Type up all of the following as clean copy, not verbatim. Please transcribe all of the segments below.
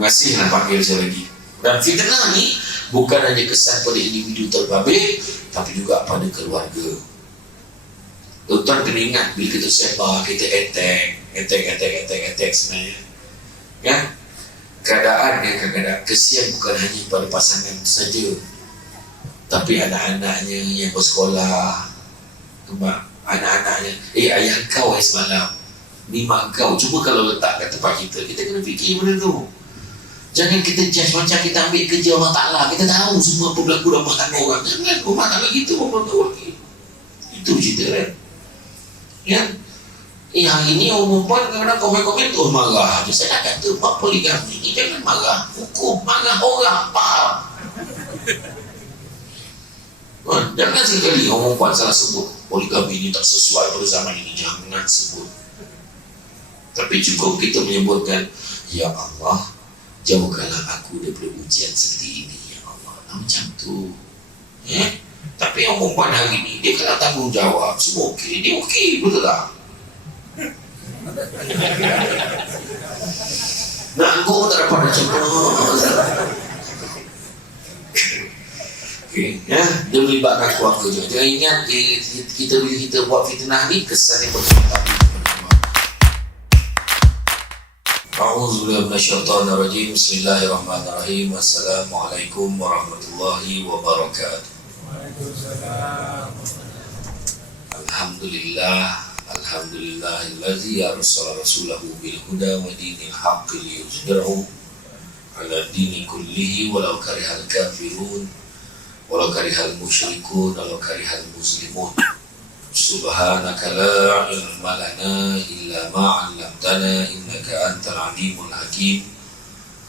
Masihlah panggil saya lagi. Dan fitnah ni bukan hanya kesan pada individu terbabit, tapi juga pada keluarga. Tuan-tuan kena ingat, bila kita sebar, kita attack sebenarnya. Kan? Keadaan dia kadang-kadang kesian bukan hanya pada pasangan saja, tapi anak-anaknya yang bersekolah. Anak-anaknya, ayah kau semalam, ni mak kau. Cuba kalau letak kat tempat kita, kita kena fikir benda tu. Jangan kita judge macam kita ambil kerja Allah Ta'ala. Kita tahu semua apa berlaku dalam rumah tangga orang. Jangan rumah tangga kita orang tahu lagi. Itu cerita kan. Ya. Hari ini orang perempuan kadang-kadang komen-komen tu marah je. Saya nak kata buat poligami ni jangan marah. Hukum marah orang. Faham? Jangan sekali orang perempuan salah sebut poligami ni tak sesuai pada zaman ini. Jangan sebut. Tapi cukup kita menyebutkan, ya Allah, jauhkanlah aku daripada ujian seperti ini, ya Allah. Macam tu. Tapi orang perempuan hari ni, dia kena tanggung jawab. Semua okey. Dia okey, betul tak? Nak anggur tak dapat macam tu. Okay, ya, dia melibatkan keluarga je. Jangan ingat kita bila kita buat fitnah ni, kesan yang bersifat. A'udzubillahi minasyaitonirrajim. Bismillahirrahmanirrahim. Assalamualaikum warahmatullahi wabarakatuh. Waalaikumsalam. Alhamdulillahillazi arsala rasulahu bil huda wa dinil haqqi liyuzhirahu 'ala dini kullihi walau karihal kafirun walau karihal musyrikun walau karihal muslimun. Subhanaka la ilma lana illa ma 'allamtana innaka antal alimul hakim.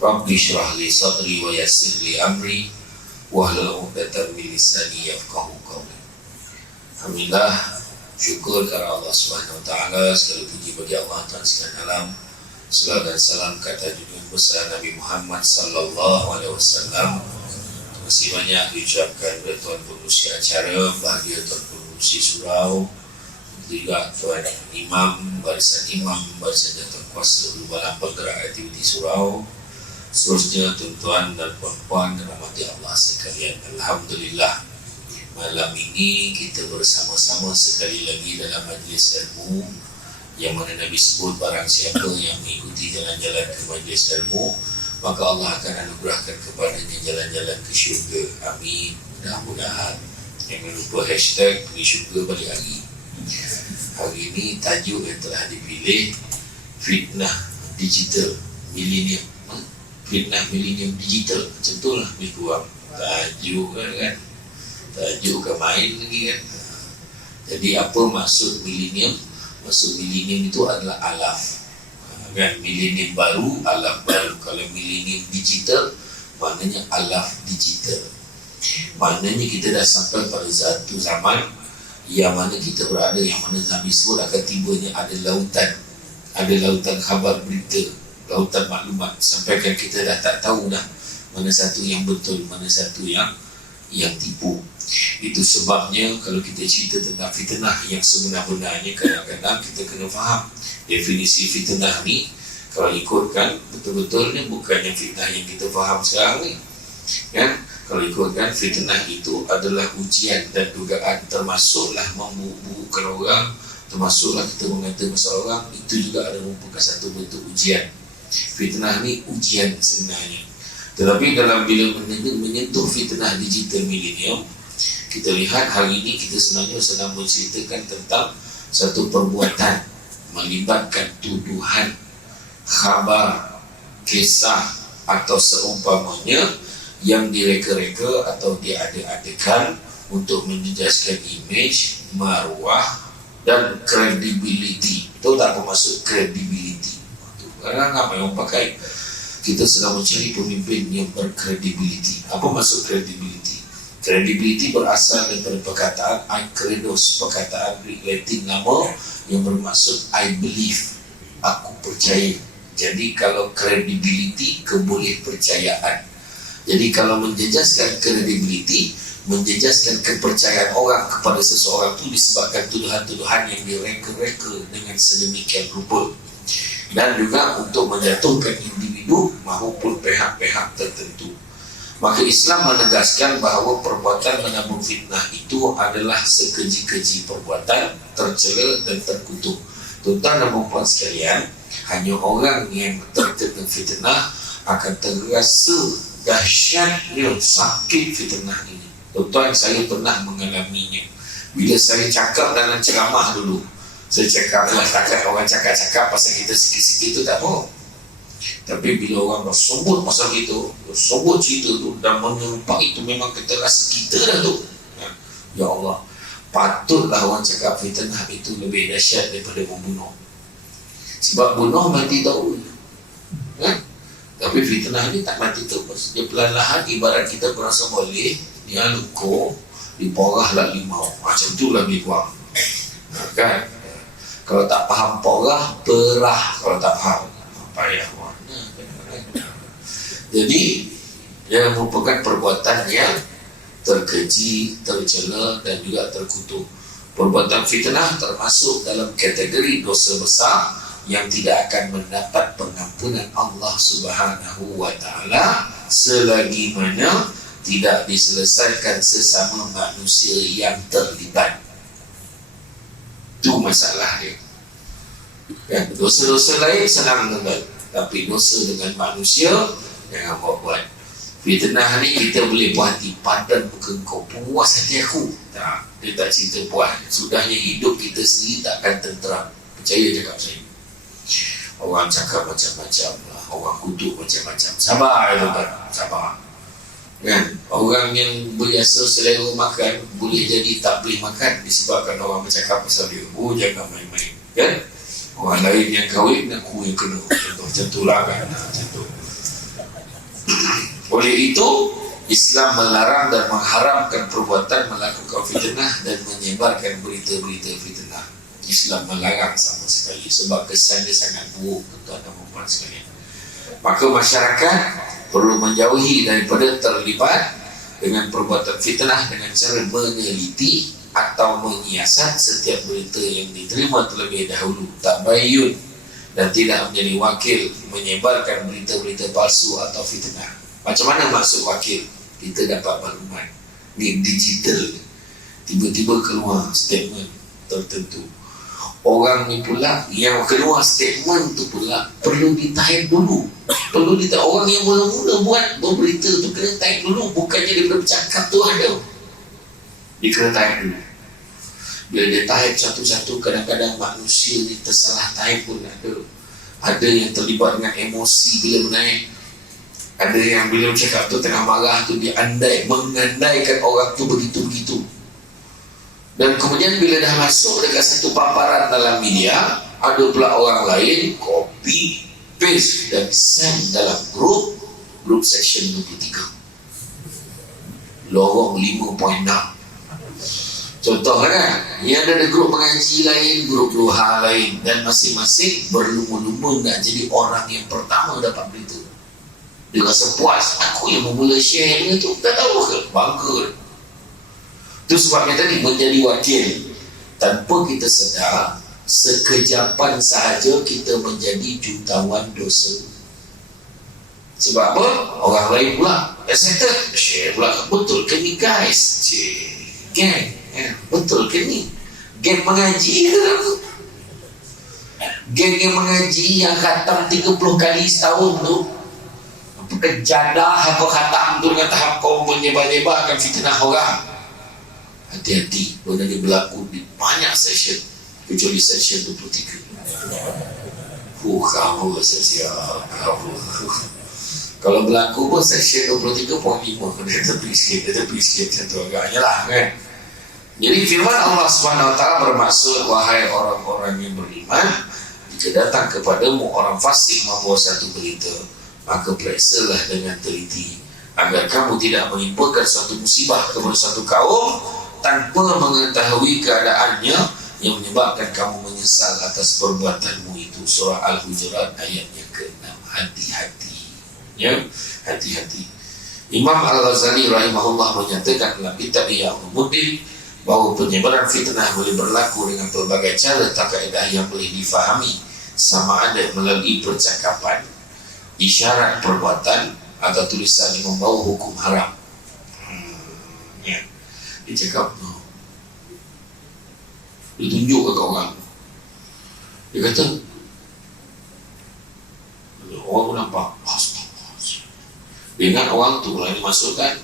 Rabbi shrah li sadri wa yassir li amri wahlul 'uqdatam min lisani yafqahu qawli. Alhamdulillah, syukur kepada Allah Subhanahu Wa Taala, segala puji bagi Allah Tuhan sekalian alam. Salam dan salam kata junjungan besar Nabi Muhammad Sallallahu Alaihi Wasallam. Terima kasih banyak diucapkan kepada Tuan Pengurusi acara, bahagia Tuan Pengurusi surau, juga Tuan Imam, barisan Jatuh Kuasa dalam penggerak aktiviti surau. Seterusnya tuan-tuan dan puan-puan dirahmati Allah sekalian. Alhamdulillah, malam ini kita bersama-sama sekali lagi dalam majlis ilmu yang mana Nabi sebut barang siapa yang mengikuti jalan-jalan ke majlis ilmu, maka Allah akan anugerahkan kepadanya jalan-jalan ke syurga. Amin. Mudah-mudahan. Jangan lupa hashtag pergi syurga balik hari. Hari ini tajuk yang telah dipilih, fitnah digital milenium. Fitnah milenium digital. Macam tu lah lebih kurang tajuk kan. Tajuk ke main lagi kan. Jadi apa maksud milenium? Maksud milenium itu adalah alaf kan. Milenium baru, alaf baru. Kalau milenium digital, maknanya alaf digital. Maknanya kita dah sampai pada satu zaman yang mana kita berada, yang mana Nabi sebut akan tibanya ada lautan khabar berita, lautan maklumat. Sampaikan kita dah tak tahu dah mana satu yang betul, mana satu yang tipu. Itu sebabnya kalau kita cerita tentang fitnah yang sebenar-benarnya, kadang-kadang kita kena faham definisi fitnah ni. Kalau ikutkan betul-betulnya bukan yang fitnah yang kita faham sekarang ni kan. Kalau ikutkan fitnah itu adalah ujian dan dugaan, termasuklah membubuhkan orang, termasuklah kita mengata masalah orang, itu juga ada merupakan satu bentuk ujian. Fitnah ni ujian sebenarnya. Tetapi dalam bila menyentuh fitnah digital milenium, kita lihat hari ini kita sebenarnya sedang menceritakan tentang satu perbuatan melibatkan tuduhan, khabar, kisah atau seumpamanya yang direka-reka atau diada-adakan untuk menjejaskan imej, maruah dan credibility. Tahu tak apa maksud credibility? Kadang-kadang ramai orang pakai, kita sedang mencari pemimpin yang berkredibiliti. Apa maksud credibility? Credibility berasal daripada perkataan I-credos, perkataan Latin nama yang bermaksud I believe, aku percaya. Jadi kalau credibility, kebolehpercayaan. Jadi kalau menjejaskan credibility, menjejaskan kepercayaan orang kepada seseorang itu disebabkan tuduhan-tuduhan yang direka-reka dengan sedemikian rupa. Dan juga untuk menjatuhkan individu maupun pihak-pihak tertentu. Maka Islam menegaskan bahawa perbuatan menabung fitnah itu adalah sekeji-keji perbuatan tercela dan terkutuk. Tuan-tuan dan puan sekalian, hanya orang yang terkena fitnah akan terasa dahsyatnya sakit fitnah ini. Tuan-tuan, saya pernah mengalaminya. Bila saya cakap dalam ceramah dulu, saya cakap orang cakap pasal kita sikit-sikit itu tak apa. Tapi bila orang bersebut pasal itu, bersebut cerita tu dan menyumpah itu, memang kita rasa kita dah tu. Ya Allah, patutlah orang cakap fitnah itu lebih dahsyat daripada membunuh. Sebab bunuh mati tahu. Tapi fitnah ni tak mati terus. Dia perlahan-lahan ibarat kita berasa boleh, dia luka, diporahlah limau. Macam tu lah lebih kurang. Kan? Kalau tak faham porah, perah. Kalau tak faham, payah. Jadi ia merupakan perbuatan yang terkeji, tercela dan juga terkutuk. Perbuatan fitnah termasuk dalam kategori dosa besar yang tidak akan mendapat pengampunan Allah Subhanahu wa taala selagi mana tidak diselesaikan sesama manusia yang terlibat. Itu masalah dia. Kan? Dosa-dosa lain senang tuan, tapi dosa dengan manusia jangan buat. Fitnah ni kita boleh buat hati padan muka kau, puas hati aku. Tak, dia tak cerita puas. Sudahnya hidup kita sendiri takkan tenteram. Percaya cakap saya. Orang cakap macam-macam lah, orang kutuk macam-macam. Sabar tuan, sabar. Kan? Orang yang biasa selera makan boleh jadi tak boleh makan disebabkan orang bercakap pasal dia. Oh, jangan main-main. Kan? Orang lain yang kahwin, aku yang kena. Contoh macam tu lah kan. Macam tu. Oleh itu, Islam melarang dan mengharamkan perbuatan melakukan fitnah dan menyebarkan berita-berita fitnah. Islam melarang sama sekali sebab kesannya sangat buruk, tuan-tuan dan puan sekalian. Maka masyarakat perlu menjauhi daripada terlibat dengan perbuatan fitnah dengan cara meneliti atau menyiasat setiap berita yang diterima terlebih dahulu, tak bayun dan tidak menjadi wakil menyebarkan berita-berita palsu atau fitnah. Macam mana maksud wakil? Kita dapat maklumat ni digital, tiba-tiba keluar statement tertentu. Orang ni pula yang keluar statement tu pula perlu ditahan dulu. Perlu ditahan. Orang yang mula-mula buat berita tu kena tahan dulu. Bukannya dia bercakap tu ada. Dia kena tahan dulu. Bila dia tahan satu-satu, kadang-kadang manusia ni tersalah tahan pun ada. Ada yang terlibat dengan emosi bila menaik. Ada yang bila cakap tu tengah marah tu dia mengandaikan orang tu begitu-begitu. Dan kemudian bila dah masuk dekat satu paparan dalam media, ada pula orang lain copy, paste dan send dalam grup section 23 lorong 5.6. Contoh kan, yang ada grup mengaji lain, grup duha lain, dan masing-masing berlumba-lumba nak jadi orang yang pertama dapat berita. Dia rasa puas, aku yang memula share ni tu, tak tahu ke? Bangga. Itu sebabnya tadi menjadi wakil. Tanpa kita sedar, sekejapan sahaja kita menjadi jutawan dosa. Sebab apa? Orang lain pula excited, share pula. Betul ke ni guys? Geng, betul ke ni? Geng mengaji ke tak? Geng yang mengaji yang khatam 30 kali setahun tu, kejadah apa khatam tu dengan tahap kau menyebar-nyebarkan fitnah orang. Hati-hati, benda ni berlaku di banyak session, kecuali session 23. Kamu siap. Kalau berlaku pun session 23.5, dia tepi sikit macam tu agaknya lah kan. Jadi firman Allah SWT bermaksud, wahai orang-orang yang beriman, jika datang kepadamu orang fasik membawa satu berita, maka periksalah dengan teliti agar kamu tidak menimbulkan suatu musibah kepada suatu kaum tanpa mengetahui keadaannya yang menyebabkan kamu menyesal atas perbuatanmu itu. Surah Al-Hujurat ayat yang ke-6. Hati-hati ya, hati-hati. Imam Al-Ghazali rahimahullah menyatakan dalam kitab Al-Muddin bahawa penyebaran fitnah boleh berlaku dengan pelbagai cara atau kaedah yang boleh difahami, sama ada melalui percakapan, isyarat perbuatan atau tulisan yang membawa hukum haram. Ya. Dia cakap dia tunjuk ke orang. Dia kata orang pun nampak, dia ingat orang tu lah dimasukkan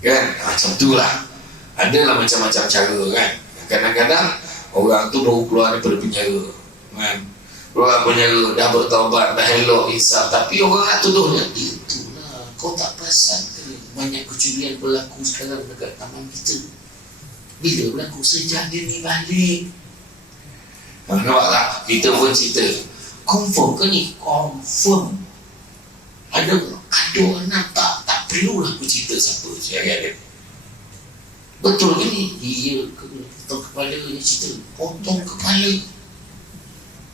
kan, macam tu lah. Adalah macam-macam cara kan. Kadang-kadang orang tu baru keluar daripada penjara kan, keluar penjara dah bertaubat, dah elok insaf, tapi orang nak tuduh dia, itulah kau tak perasan ke banyak kecurian berlaku sekarang dekat taman kita, bila berlaku sejak dia ni balik. Nampak tak? Kita pun cerita confirm ke ni? Confirm. Ada orang nampak, tak perlulah aku cerita siapa saya. Betul ke ni? Dia potong kepala dia cerita, potong kepala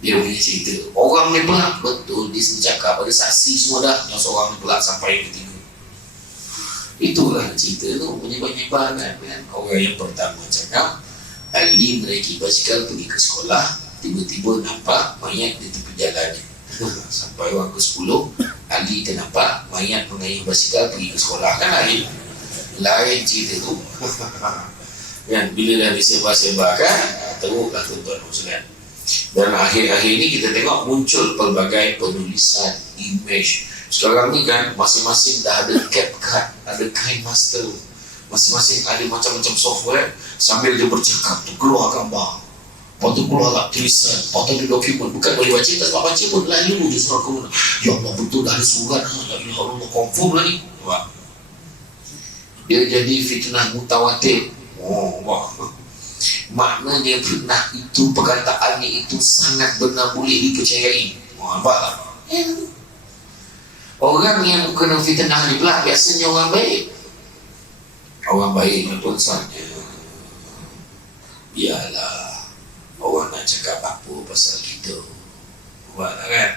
dia punya cerita. Orang ni pula betul, dia cakap ada saksi semua dah, yang seorang ni pula sampai yang ketiga. Itulah cerita tu menyebar-nyebar kan. Orang yang pertama cakap Ali menaiki basikal pergi ke sekolah, tiba-tiba nampak mayat di tepi jalan. Sampai orang ke-10, Ali ternampak mayat mengayuh basikal pergi ke sekolah. Kan lain cerita tu. Kan bila dah disebar-sebar kan, teruklah tuan-tuan sekalian. Dan akhir-akhir ini kita tengok muncul pelbagai penulisan image. Sekarang ni kan masing-masing dah ada CapCut, ada KineMaster, masing-masing ada macam-macam software. Sambil dia bercakap tu keluar gambar, lepas tu keluar lah tulisan, lepas tu dia dokumen. Bukan boleh baca, tak sebab baca pun lalu dia surat ke mana. Ya Allah, betul dah ada surat. Ya Allah, confirm lah ni. Dia jadi fitnah mutawatir. Wah. Maknanya fitnah itu, perkataannya itu sangat benar, boleh dipercayai. Nampak tak? Orang yang kena fitnah ni pula biasanya orang baik. Orang baik pun saja, biarlah orang nak cakap apa pasal kita. Nampak tak kan?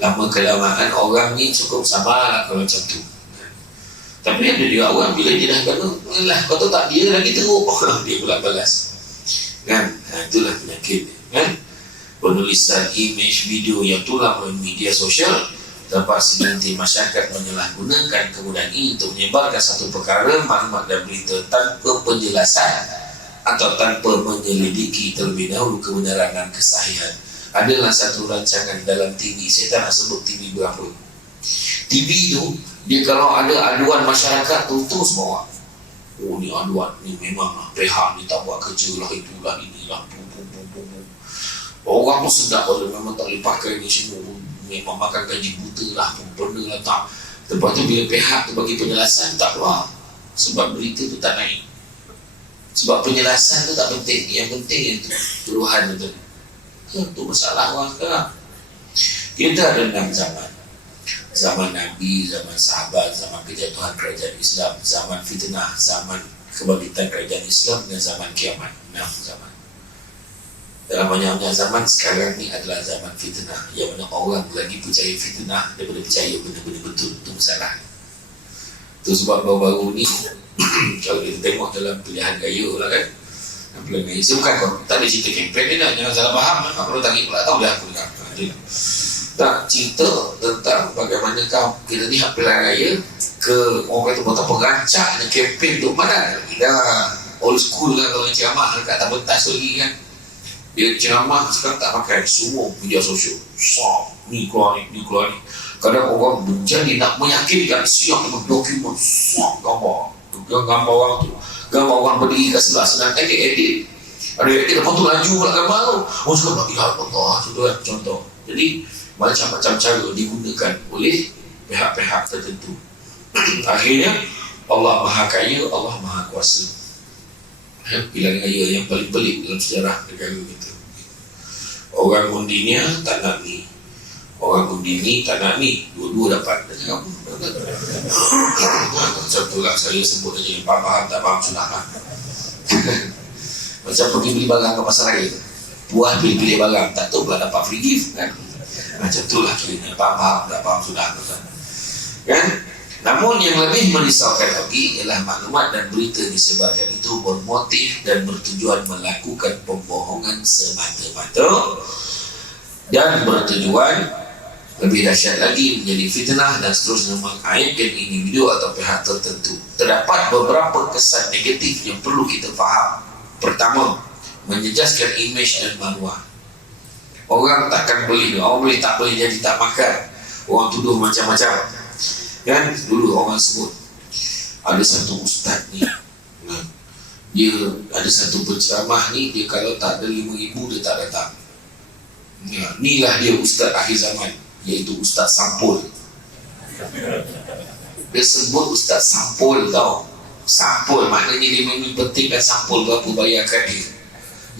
Lama kelamaan orang ni cukup sabar kalau macam tu. Tapi ada juga orang bila dia dah kata, lah kau tahu tak, dia lagi teruk. Dia pula balas kan. Itulah penyakit kan. Penulisan image, video yang tulang media sosial dapat segelintir masyarakat menyalahgunakan kemudahan ini untuk menyebarkan satu perkara, maklumat dan berita tanpa penjelasan atau tanpa menyelidiki terlebih dahulu kebenaran dan kesahihan. Adalah satu rancangan dalam TV, saya tak nak sebut TV berapa. TV tu, dia kalau ada aduan masyarakat tu terus bawa. Oh ni aduan, ni memang pihak ni tak buat kerja lah, itulah, inilah, orang pun sedap kalau memang tak boleh pakai ni semua, memang makan gaji buta lah, pernah lah tak. Lepas tu bila pihak tu bagi penjelasan, tak keluar. Sebab berita tu tak naik. Sebab penjelasan tu tak penting. Yang penting itu tuduhan tu. Itu masalah orang sekarang. Kita ada 6 zaman. Zaman Nabi, zaman sahabat, zaman kejatuhan kerajaan Islam, zaman fitnah, zaman kebangkitan kerajaan Islam, dan zaman kiamat. 6 zaman. Dalam banyak-banyak zaman, sekarang ni adalah zaman fitnah, yang mana orang lagi percaya fitnah daripada percaya benda-benda betul. Itu masalah. Itu sebab baru-baru ni kalau kita tengok dalam pilihan raya lah kan, pilihan raya, saya bukan tak ada cerita kempen ni dah, jangan salah faham. Kalau tarik pula tahu dah aku dengar. Tak cerita tentang bagaimana kita ni pilihan raya ke orang kata betul perancang kempen tu mana dah old school kan, kalau ceramah kat tak pentas lagi kan. Dia ceramah sekarang tak pakai semua media sosial. Ni keluar ni. Kadang orang menjadi nak meyakinkan, siap dengan dokumen, gambar orang tu. Gambar orang berdiri kat sebelah, sedangkan dia edit. Ada edit, lepas tu laju pula gambar tu. Orang suka nak Allah tu kan, contoh. Jadi macam-macam cara digunakan oleh pihak-pihak tertentu. Akhirnya Allah Maha Kaya, Allah Maha Kuasa. Pilihan raya yang paling pelik dalam sejarah negara kita. Orang undi ni tak nak ni, orang undi ni tak nak ni, dua-dua dapat. Macam tu lah saya sebut aja, faham tak faham sudah lah. Macam pergi beli barang ke pasar raya, puas pilih-pilih barang, tak tahu pula dapat free gift kan. Macam tu lah kiranya, faham tak faham sudah kan. Namun yang lebih merisaukan lagi ialah maklumat dan berita disebarkan itu bermotif dan bertujuan melakukan pembohongan semata-mata dan bertujuan Lebih dahsyat lagi menjadi fitnah dan seterusnya mengaibkan individu atau pihak tertentu. Terdapat beberapa kesan negatif yang perlu kita faham. Pertama, menjejaskan imej dan maruah. Orang takkan boleh, orang boleh tak boleh jadi tak makan. Orang tuduh macam-macam. Kan dulu orang sebut ada satu ustaz ni, dia ada satu penceramah ni, dia kalau tak ada 5,000 dia tak datang. Inilah dia ustaz akhir zaman, iaitu Ustaz Sampul. Dia sebut Ustaz Sampul tau. Sampul maknanya dia memang pentingkan sampul berapa bayarkan dia.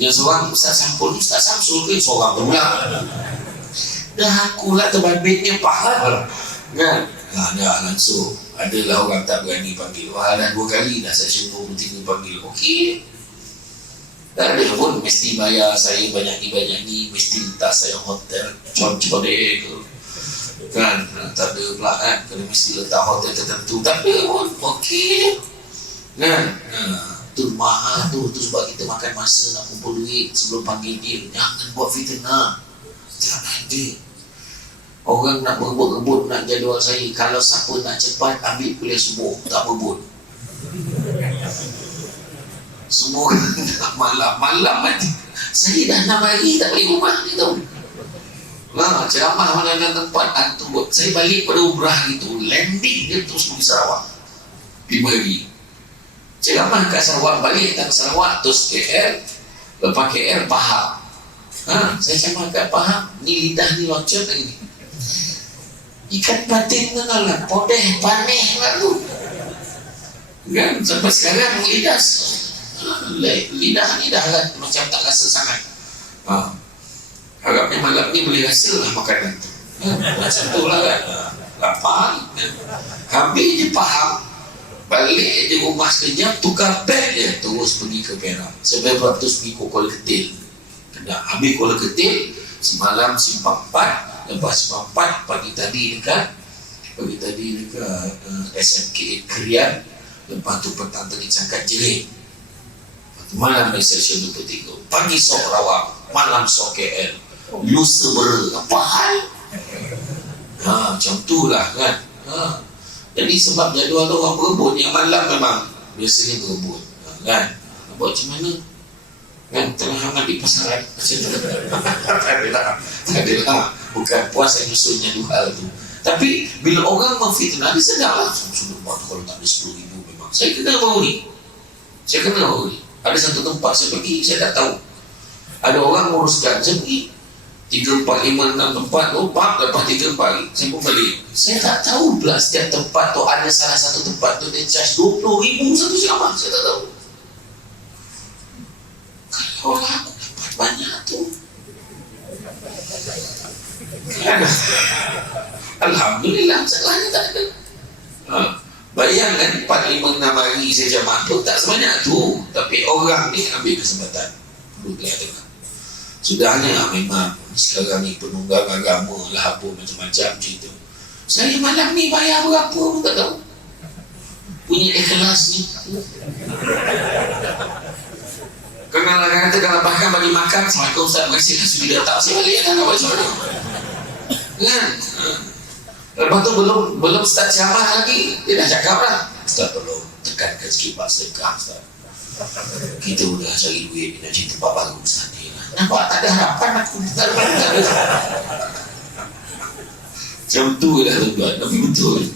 Dia seorang Ustaz Sampul, Ustaz Samsul ke seorang tu pula. Dah akulah terbabitnya faham kan. Dah langsung adalah orang tak berani panggil. Wah dah 2 kali dah session 23 panggil. Okey, tak ada pun mesti bayar saya banyak ni, mesti letak saya hotel con-conde ke kan, tak ada pula kan, kalau mesti letak hotel tertentu, tak ada pun. Okey kan, tu mahal tu sebab kita makan masa nak kumpul duit sebelum panggil dia. Jangan buat fitnah, jangan dia. Orang nak berebut-rebut nak jadual saya, kalau siapa nak cepat ambil kuliah subuh, tak berebut. Semua malam mati. Saya dah 6 hari tak balik rumah ni tau. Ceramah mana tempat tu buat. Saya balik pada umrah itu, landing dia terus pergi Sarawak 5 hari. Ceramah kat Sarawak, balik ke Sarawak, terus KL. Lepas KL Pahang. Saya ceramah kat Pahang, ni lidah ni loncat lagi ni. Ikan patin tu lah, podeh panih lalu kan, sampai sekarang lidah ni dah lah macam tak rasa sangat. Harapnya malam ni boleh rasa lah makanan tu. Macam tu lah kan. Lapar kan? Habis je Pahang, balik je rumah sekejap, tukar beg je, terus pergi ke Perak. Sebab terus pergi ke Kuala Ketil. Habis Kuala Ketil, semalam Simpang 4. Lepas Simpang 4, pagi tadi dekat SMK Krian. Lepas tu petang tadi Cangkat Jeling. Malam ni session 23. Pagi sok Rawang, malam sok KL, lusa Bera. Apa hal? Macam tu lah kan. Jadi sebab jadual orang berebut, yang malam memang biasanya berebut kan. Buat macam mana kan, tengah hangat di pasaran macam tu. Tak adalah, bukan puas saya nyusunnya 2 hal tu. Tapi bila orang memfitnah, dia sedar lah, sudah kalau tak ada 10,000 memang. Saya kenal baru ni. Ada satu tempat saya pergi, saya tak tahu. Ada orang menguruskan, saya pergi 3, 4, 5, 6 tempat tu, lepas 3, 4 saya pun balik. Saya tak tahu pula setiap tempat tu ada salah satu tempat tu dia charge 20,000 satu ceramah. Saya tak tahu. Kalau aku dapat banyak tu, alhamdulillah, salahnya tak ada. Bayangkan 4, 5, 6 hari saya jamaah tu tak sebanyak tu. Tapi orang ni ambil kesempatan. Perlu kelihatan. Sudahnya memang sekarang ni penunggang agama lah apa macam-macam cerita. Saya malam ni bayar berapa pun tak tahu. Punya ikhlas ni. Kenal kata kalau bahkan bagi makan, Assalamualaikum Ustaz, makasih lah sudah datang. Saya balik kan apa macam mana kan. Lepas tu belum start ceramah lagi, dia dah cakap lah, Ustaz tolong tekankan sikit Pak sedekah Ustaz, kita udah cari duit nak cari tempat baru Ustaz ni lah. Nampak tak ada harapan aku tak ada. Macam tu dah tuan, tapi betul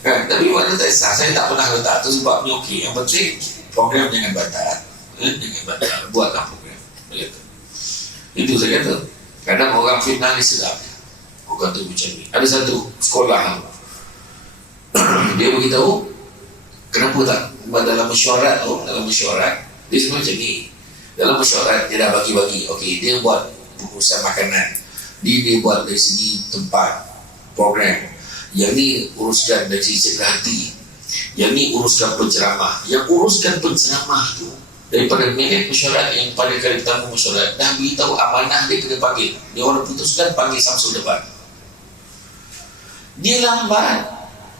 kan. Tapi makna tak sah, saya tak pernah letak tu sebab ni okey. Yang penting program jangan batal. Buatlah program. Itu saya kata. Kadang orang fitnah ni sedap. Orang kata macam ni. Ada satu sekolah dia beritahu kenapa tak dalam mesyuarat dia semua macam ni. Dalam mesyuarat dia dah bagi-bagi. Okey, dia buat pengurusan makanan, dia buat dari segi tempat program, yang ni uruskan dari segi cedera hati, yang ni uruskan penceramah. Yang uruskan penceramah tu daripada minit mesyuarat yang pada kali pertama mesyuarat dah beritahu amanah dia kena panggil. Dia orang putuskan panggil Samsul depan. Dia lambat.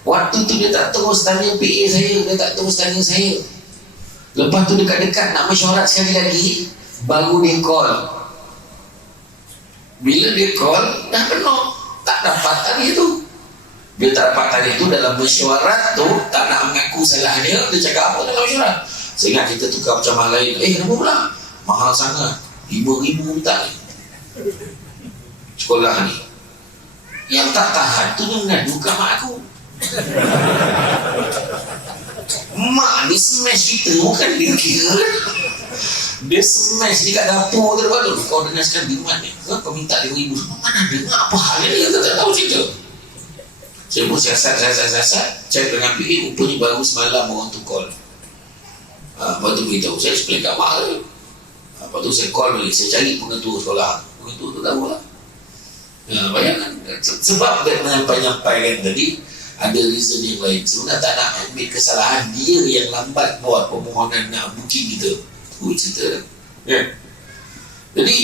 Waktu tu dia tak terus tanya PA saya, dia tak terus tanya saya. Lepas tu dekat-dekat nak mesyuarat sekali lagi, baru dia call. Bila dia call, dah penuh. tak dapat tadi itu. Dia tak dapat tadi itu dalam mesyuarat tu, tak nak mengaku salah dia cakap apa dalam mesyuarat. Sehingga kita tukar macam lain. Kenapa pula? Mahal sangat, 5,000 minta ni sekolah ni. Yang tak tahan tu dia mengadu ke mak aku. Mak ni smash kita, bukan dia kira. Dia smash dekat dapur tu. Kau dengar sekali di mana? Kau minta 5,000. Mana dengar apa hal ni? Kita tak tahu cerita. Saya pun siasat, cek dengan PA, rupanya baru semalam orang tu call. Lepas tu beritahu, saya explain kat mak dia. Lepas tu saya call balik, saya cari pengetua sekolah. Pengetua tu tahu lah. Bayangkan, sebab dia menyampaikan tadi, ada reason yang lain. Sebenarnya tak nak ambil kesalahan dia yang lambat buat permohonan nak booking kita. Itu cerita. Jadi,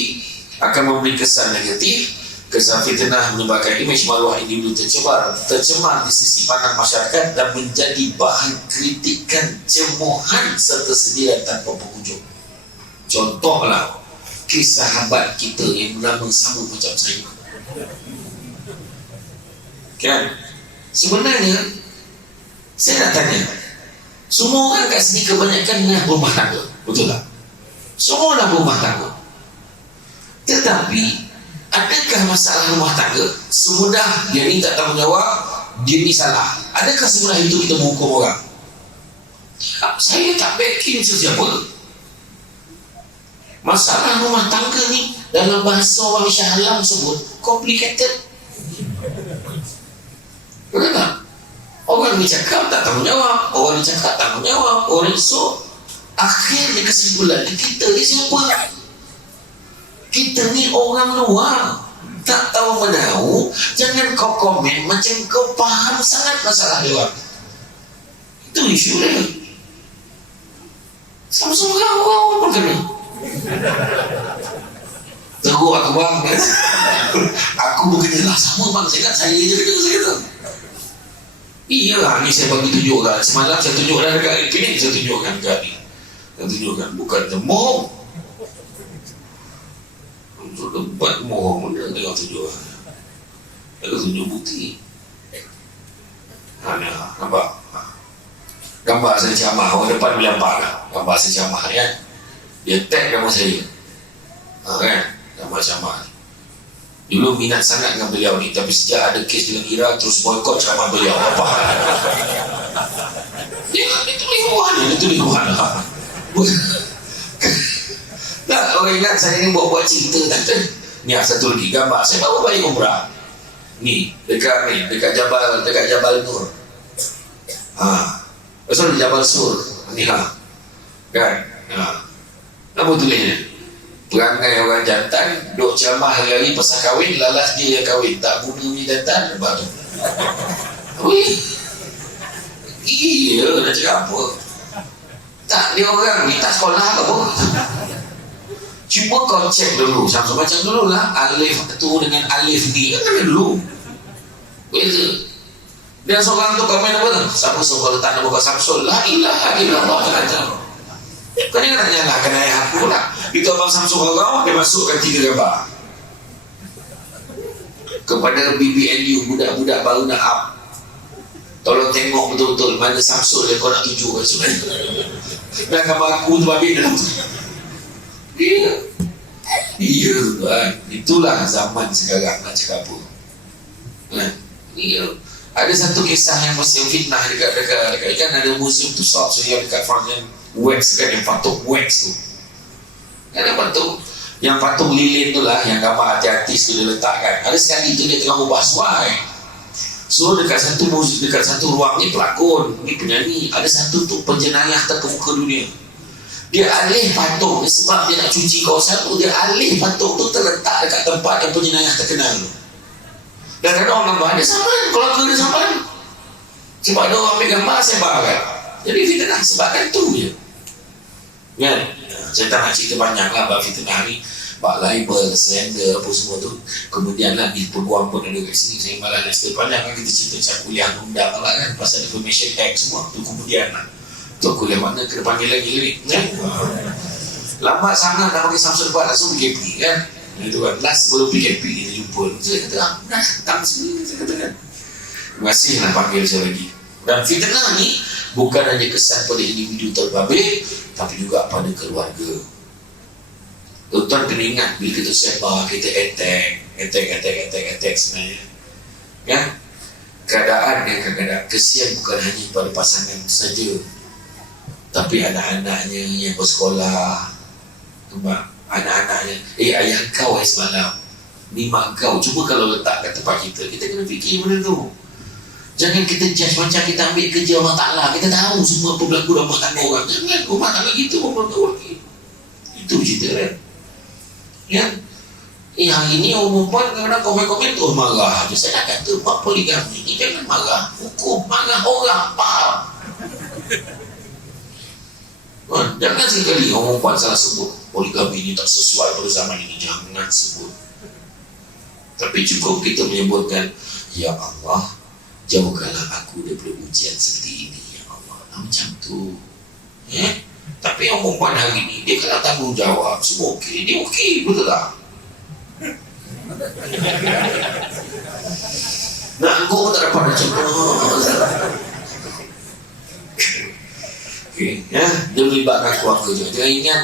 akan memberi kesan negatif. Kesan fitnah menyebabkan imej maruah individu tercemar di sisi pandang masyarakat dan menjadi bahan kritikan, cemohan serta sedihan tanpa penghujung. Contohlah kisah sahabat kita yang bernama sama macam saya. Kan? Sebenarnya saya nak tanya, semua orang kat sini kebanyakan dah berumah tangga, betul tak? Semua dah berumah tangga. Tetapi adakah masalah rumah tangga semudah dia ni tak tanggungjawab, dia ni salah? Adakah semudah itu kita menghukum orang? Saya tak backing sesiapa. Masalah rumah tangga ni dalam bahasa orang Syah Alam sebut complicated. Betul tak? Orang ni cakap tak tanggungjawab, orang ni cakap tanggungjawab, orang ni so akhirnya kesimpulan kita ni siapa? Kita ni orang luar, tak tahu menahu. Jangan kau komen macam kau faham sangat masalah dia orang. Itu isu dia. Sama-sama kau pun kena. Teruk aku bang. Aku bekerja lah sama bang. Saya je kerja saya kata. Iyalah, ni saya bagi tunjuk lah. Semalam saya tunjuk dah dekat klinik, saya tunjukkan dekat ni. Saya tunjukkan, bukan temuk. Untuk tempat mohon dia tengok tunjuk. Dia tunjuk bukti. Nampak? Gambar saya ceramah, orang depan boleh nampak lah. Gambar saya ceramah kan. Dia tag nama saya. Kan? Gambar ceramah. Dulu minat sangat dengan beliau ni, tapi sejak ada kes dengan Ira terus boykot ceramah beliau. Apa hal? Dia tulis buah ni, dia tulis buah lah. Tak, orang ingat saya ni buat-buat cerita tak? Ni satu lagi gambar. Saya baru balik umrah. Ni dekat Jabal Nur. Pasal Jabal Sur. Ni kan? Apa tulisnya? Perangai orang jantan duk ceramah hari-hari pasal kahwin, lalas dia yang kahwin, tak guna ni jantan. Nampak tu? Iya, nak cakap apa? Tak, dia orang ni tak sekolah ke apa? Cuma kau cek dulu, Samsul macam dulu lah, alif tu dengan alif ni kan ada dulu. Beza. Dan seorang tu komen apa tu? Siapa suruh letak nama kau Samsul? La ilaha illallah. Kau ni nak nyalakan ayah aku lah. Itu abang Samsul kau, dia masukkan 3 gambar kepada BBNU, budak-budak baru nak up. Tolong tengok betul-betul mana Samsul yang kau nak tuju kan sebenarnya. Dan gambar aku tu babit dalam tu. Iya tuan. Itulah zaman sekarang nak cakap apa. Iya. Ada satu kisah yang museum fitnah dekat kan ada museum tu shop yang dekat front yang wax kan, yang patung wax tu. Kan ada patung yang patung lilin tu lah, yang gambar hati-hati tu dia letakkan. Ada sekali tu dia tengah ubah suai. So dekat satu ruang ni pelakon, ni penyanyi, ada satu tu penjenayah terkemuka dunia. Dia alih patung ni sebab dia nak cuci kawasan tu, dia alih patung tu terletak dekat tempat yang penjenayah terkenal tu. Dan ada orang gambar dia saman, keluarga dia saman. Sebab ada orang ambil gambar, saya bahkan. Jadi fitnah sebabkan tu je. Kan? Saya tak nak cerita banyak lah bab fitnah ni, bab libel, slander, apa semua tu. Kemudian lah di peguam pun ada kat sini, saya malah nak cerita panjang kan, kita cerita macam kuliah undang lah kan, pasal information act semua tu. Kemudian lah tu kuliah mana kena panggil lagi kan? Lambat sangat dah panggil Samsul depan langsung PKP kan? Itu kan, last sebelum PKP kita jumpa jemput. Saya kata, datang sini. Saya katakan, terima kasih nak panggil saya lagi. Dan fitnah ni bukan hanya kesan pada individu terbabit, tapi juga pada keluarga. Tuan-tuan kena ingat, bila kita sebar, kita attack sebenarnya. Ya? Keadaan yang kadang-kadang kesian bukan hanya pada pasangan saja, tapi anak-anaknya yang bersekolah. Nampak? Anak-anaknya, ayah kau semalam ni mak kau, cuba kalau letak kat tempat kita kena fikir benda tu. Jangan kita judge macam kita ambil kerja Allah Ta'ala. Kita tahu semua apa berlaku dalam rumah tangga orang. Jangan rumah tangga kita rumah orang. Itu cerita kan. Hari ini orang perempuan kadang-kadang komen-komen tu marah je. Saya dah kata buat poligami ni jangan marah. Hukum marah orang, faham? Jangan sekali orang perempuan salah sebut poligami ni tak sesuai pada zaman ini. Jangan sebut. Tapi cukup kita menyebutkan, ya Allah, jauhkanlah aku daripada ujian seperti ini, ya Allah. Macam tu. Tapi orang perempuan hari ni, dia kena tanggung jawab. Semua okey, dia okey, betul tak? Nak anggur pun tak dapat macam tu. Okay, dia melibatkan keluarga juga. Jangan ingat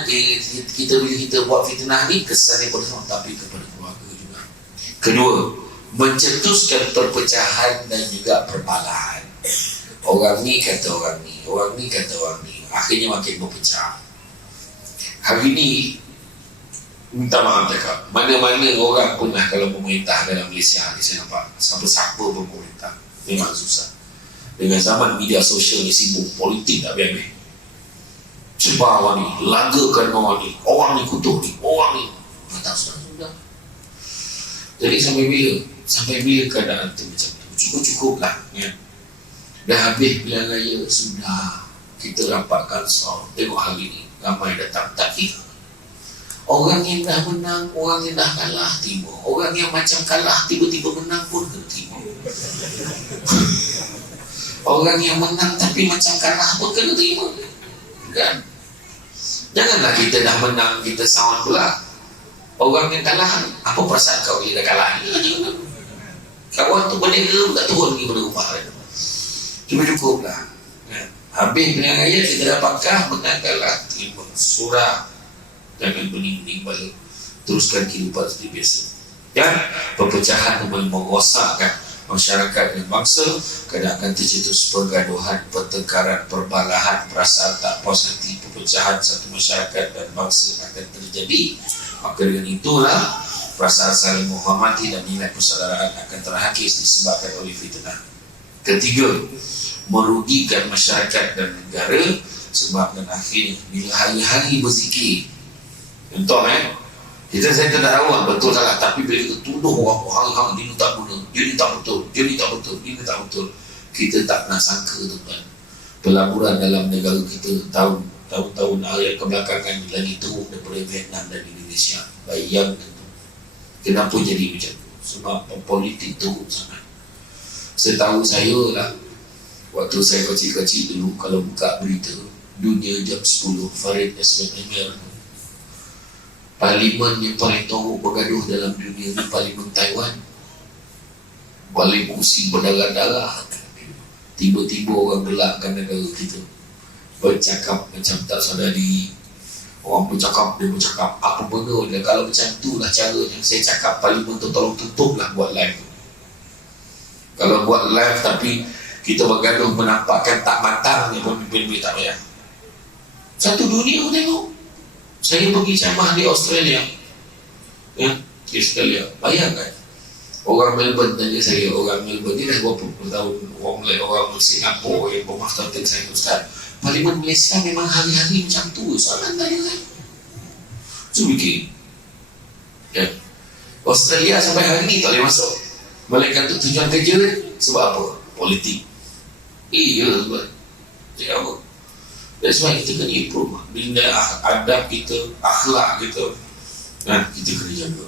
kita bila kita buat fitnah ni kesan daripada semua, tapi kepada keluarga juga. Kedua, mencetuskan perpecahan dan juga perbalahan. Orang ni kata orang ni, orang ni kata orang ni, akhirnya makin berpecah. Hari ni minta maaf cakap, mana-mana orang pun lah kalau memerintah dalam Malaysia ni, saya nampak siapa-siapa pun memerintah memang susah. Dengan zaman media sosial ni sibuk, politik tak habis-habis. Cepat orang ni, lagakan orang ni kutuk ni, orang ni tak sudah. Jadi sampai bila keadaan tu macam tu? Cukup-cukup lah ya. Dah habis pilihan raya, sudah kita rapatkan soal. Tengok hari ni ramai datang, tak kira orang yang dah menang, orang yang dah kalah terima, orang yang macam kalah tiba-tiba menang pun kena terima. Orang yang menang tapi macam kalah pun kena terima kan? Janganlah kita dah menang kita sawan pula. Orang yang kalah, apa perasaan kau dia dah kalah ni? Kawan tu berdeka pun tak turun pergi pada rumah dia. Cukup lah kan? Habis pilihan raya kita dapatkah menang kalah terima, surah. Jangan bening-bening balik, teruskan kehidupan seperti biasa. Dan perpecahan boleh merosakkan masyarakat dan bangsa. Kadang akan tercetus pergaduhan, pertengkaran, perbalahan, perasaan tak puas hati, perpecahan satu masyarakat dan bangsa akan terjadi. Maka dengan itulah perasaan saling menghormati dan nilai persaudaraan akan terhakis disebabkan oleh fitnah. Ketiga, merugikan masyarakat dan negara sebab dan akhirnya bila hari-hari berzikir. Contoh saya tak tahu betul salah, tapi bila kita tuduh orang dia ni tak betul, dia ni tak betul, kita tak nak sangka tu kan. Pelaburan dalam negara kita tahun-tahun ayat kebelakangan lagi teruk daripada Vietnam dan Indonesia. Bayangkan tu. Kenapa jadi macam tu? Sebab politik teruk sangat. Setahu saya lah, waktu saya kecil-kecil dulu, kalau buka berita Dunia jam 10, Farid Esmen Emir, parlimen yang paling teruk bergaduh dalam dunia ni parlimen Taiwan. Paling pusing berdarah-darah. Tiba-tiba orang gelakkan negara kita, bercakap macam tak sadar diri. Orang bercakap, dia bercakap apa benda dia. Kalau macam tu lah caranya, saya cakap parlimen tu tolong tutup lah buat live. Kalau buat live tapi kita bergaduh menampakkan tak matangnya pemimpin tak payah. Satu dunia tengok. Saya pergi ceramah di Australia, ya, di Australia. Bayangkan, orang Melbourne tanya saya, orang Melbourne ni dah berapa tahun, orang Singapura yang bermaksudkan saya, Ustaz, parlimen Malaysia memang hari-hari macam tu. Soalan tanya saya. Cuba fikir, ya, Australia sampai hari ni tak boleh masuk. Melainkan untuk tujuan kerja, sebab apa? Politik. Iya, sebab apa? That's why kita kena improve benda adab kita, akhlak kita, kita kena jaga.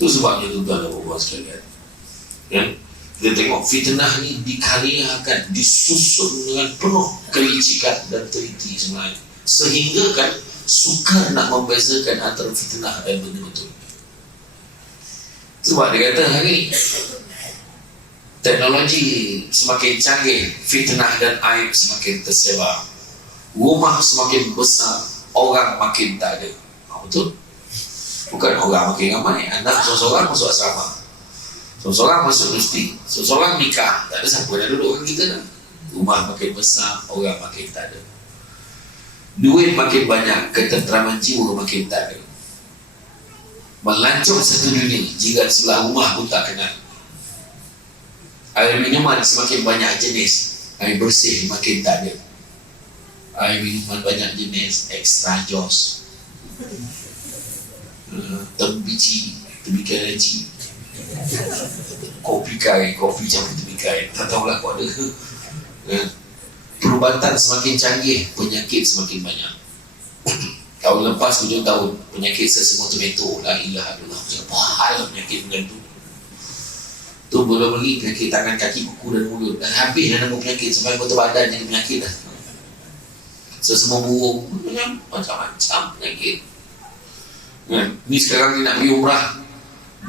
Itu sebabnya tuan-tuan dan puan sekalian, kan? Kita tengok fitnah ni dikaryakan, disusun dengan penuh kelicikan dan teliti sebenarnya, sehingga kan sukar nak membezakan antara fitnah dan benda betul. Sebab dia kata hari ni teknologi semakin canggih, fitnah dan aib semakin tersebar, rumah semakin besar, orang makin tak ada. Betul? Bukan orang makin ramai, anak seorang masuk asrama, seorang masuk universiti, seorang nikah, tak ada siapa dah duduk dengan kita dah. Rumah makin besar, orang makin tak ada. Duit makin banyak, ketenteraman jiwa makin tak ada. Melancong satu dunia, jika sebelah rumah pun tak kenal. Air minuman semakin banyak jenis, air bersih makin tak ada. Air minuman banyak jenis, extra jos, tembici, tembikai leci, kopi kai, kopi campur tembikai, tak tahulah kau ada. Perubatan semakin canggih, penyakit semakin banyak. Tahun lepas 7 tahun penyakit semua tomato, la ilaha illallah, apa hal penyakit macam tu? Tu belum lagi penyakit tangan, kaki, kuku dan mulut. Dan habis dah nama penyakit sampai kota badan jadi penyakit dah. Semua burung macam-macam penyakit. Ni sekarang ni nak pergi umrah,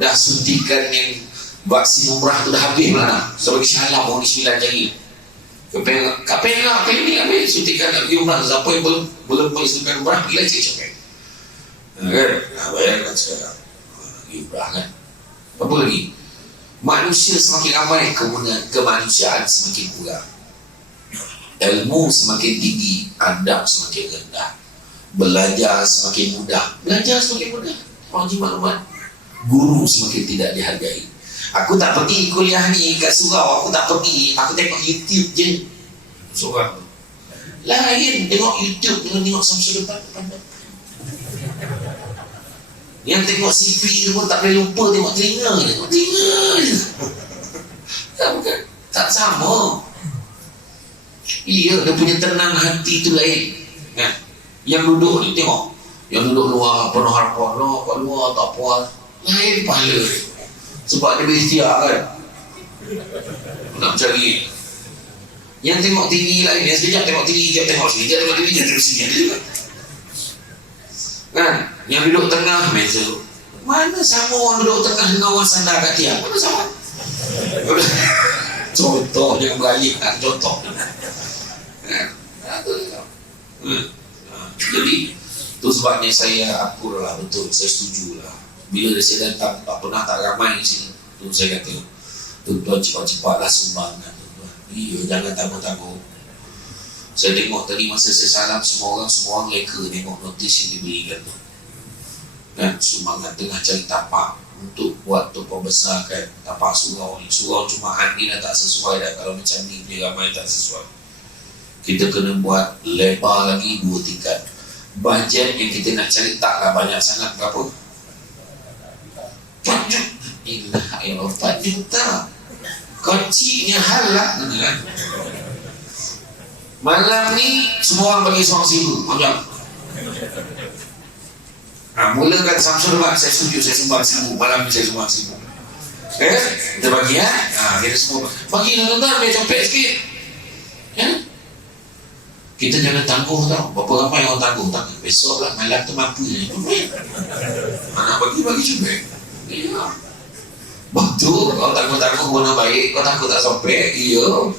dah suntikan yang vaksin umrah tu dah habis mana? Sebagai syahalah baru di 9 jari. Kapeng ni habis suntikan nak pergi umrah. Siapa yang belum suntikan umrah, pergi lagi cek kan? Bayangkan sekarang pergi umrah kan? Apa lagi? Manusia semakin ramai, kemudian kemanusiaan semakin kurang. Ilmu semakin tinggi, adab semakin rendah. Belajar semakin mudah, wajib maklumat. Guru semakin tidak dihargai. Aku tak pergi kuliah ni kat surau, aku tak pergi, aku tengok YouTube je. Seorang lain tengok YouTube dengan tengok Samsul depan. Yang tengok CP pun tak boleh lupa tengok telinga je. Tak sama. Iya, dia punya tenang hati tu lain kan? Yang duduk ni tengok, yang duduk luar penuh harapan, kat luar tak puas, lain pahala. Sebab dia berikhtiar kan, nak cari. Yang tengok TV lain, yang sekejap tengok TV, sekejap tengok sini, sekejap tengok TV, sekejap tengok sini kan? Yang duduk tengah meja, mana sama orang duduk tengah dengan orang sandar kat tiang? Mana sama? Contoh jangan beralih kan, contoh. Jadi tu sebabnya saya akur lah, betul, saya setuju lah. Bila saya datang tak pernah tak ramai di sini, tu saya kata tuan-tuan cepat-cepatlah sumbang kan, tuan-tuan. Iya, jangan tangguh-tangguh. Saya tengok tadi masa saya salam, semua orang leka tengok notis yang diberikan tu kan, sumbangan tengah cari tapak untuk buat toko besar kan, tapak surau ni. Surau Jumaat ni dah tak sesuai dah, kalau macam ni dia ramai tak sesuai. Kita kena buat lebar lagi 2 tingkat. Bajet yang kita nak cari taklah banyak sangat, berapa? 4 juta. 4 juta. Kecilnya hal lah kan? Malam ni semua orang bagi seorang RM1,000. Macam mulakan Samsul Mak, saya setuju, saya sumbang RM1,000. Malam ni saya sumbang RM1,000. Kita bagi kita semua bagi tuan-tuan, biar cepet sikit ya. Kita jangan tangguh tau. Berapa ramai orang tangguh? Besok lah malam tu mampu je. Mana bagi cepet. Iya. Betul. Kau tangguh-tangguh mana baik, kau takut tak sampai. Iya.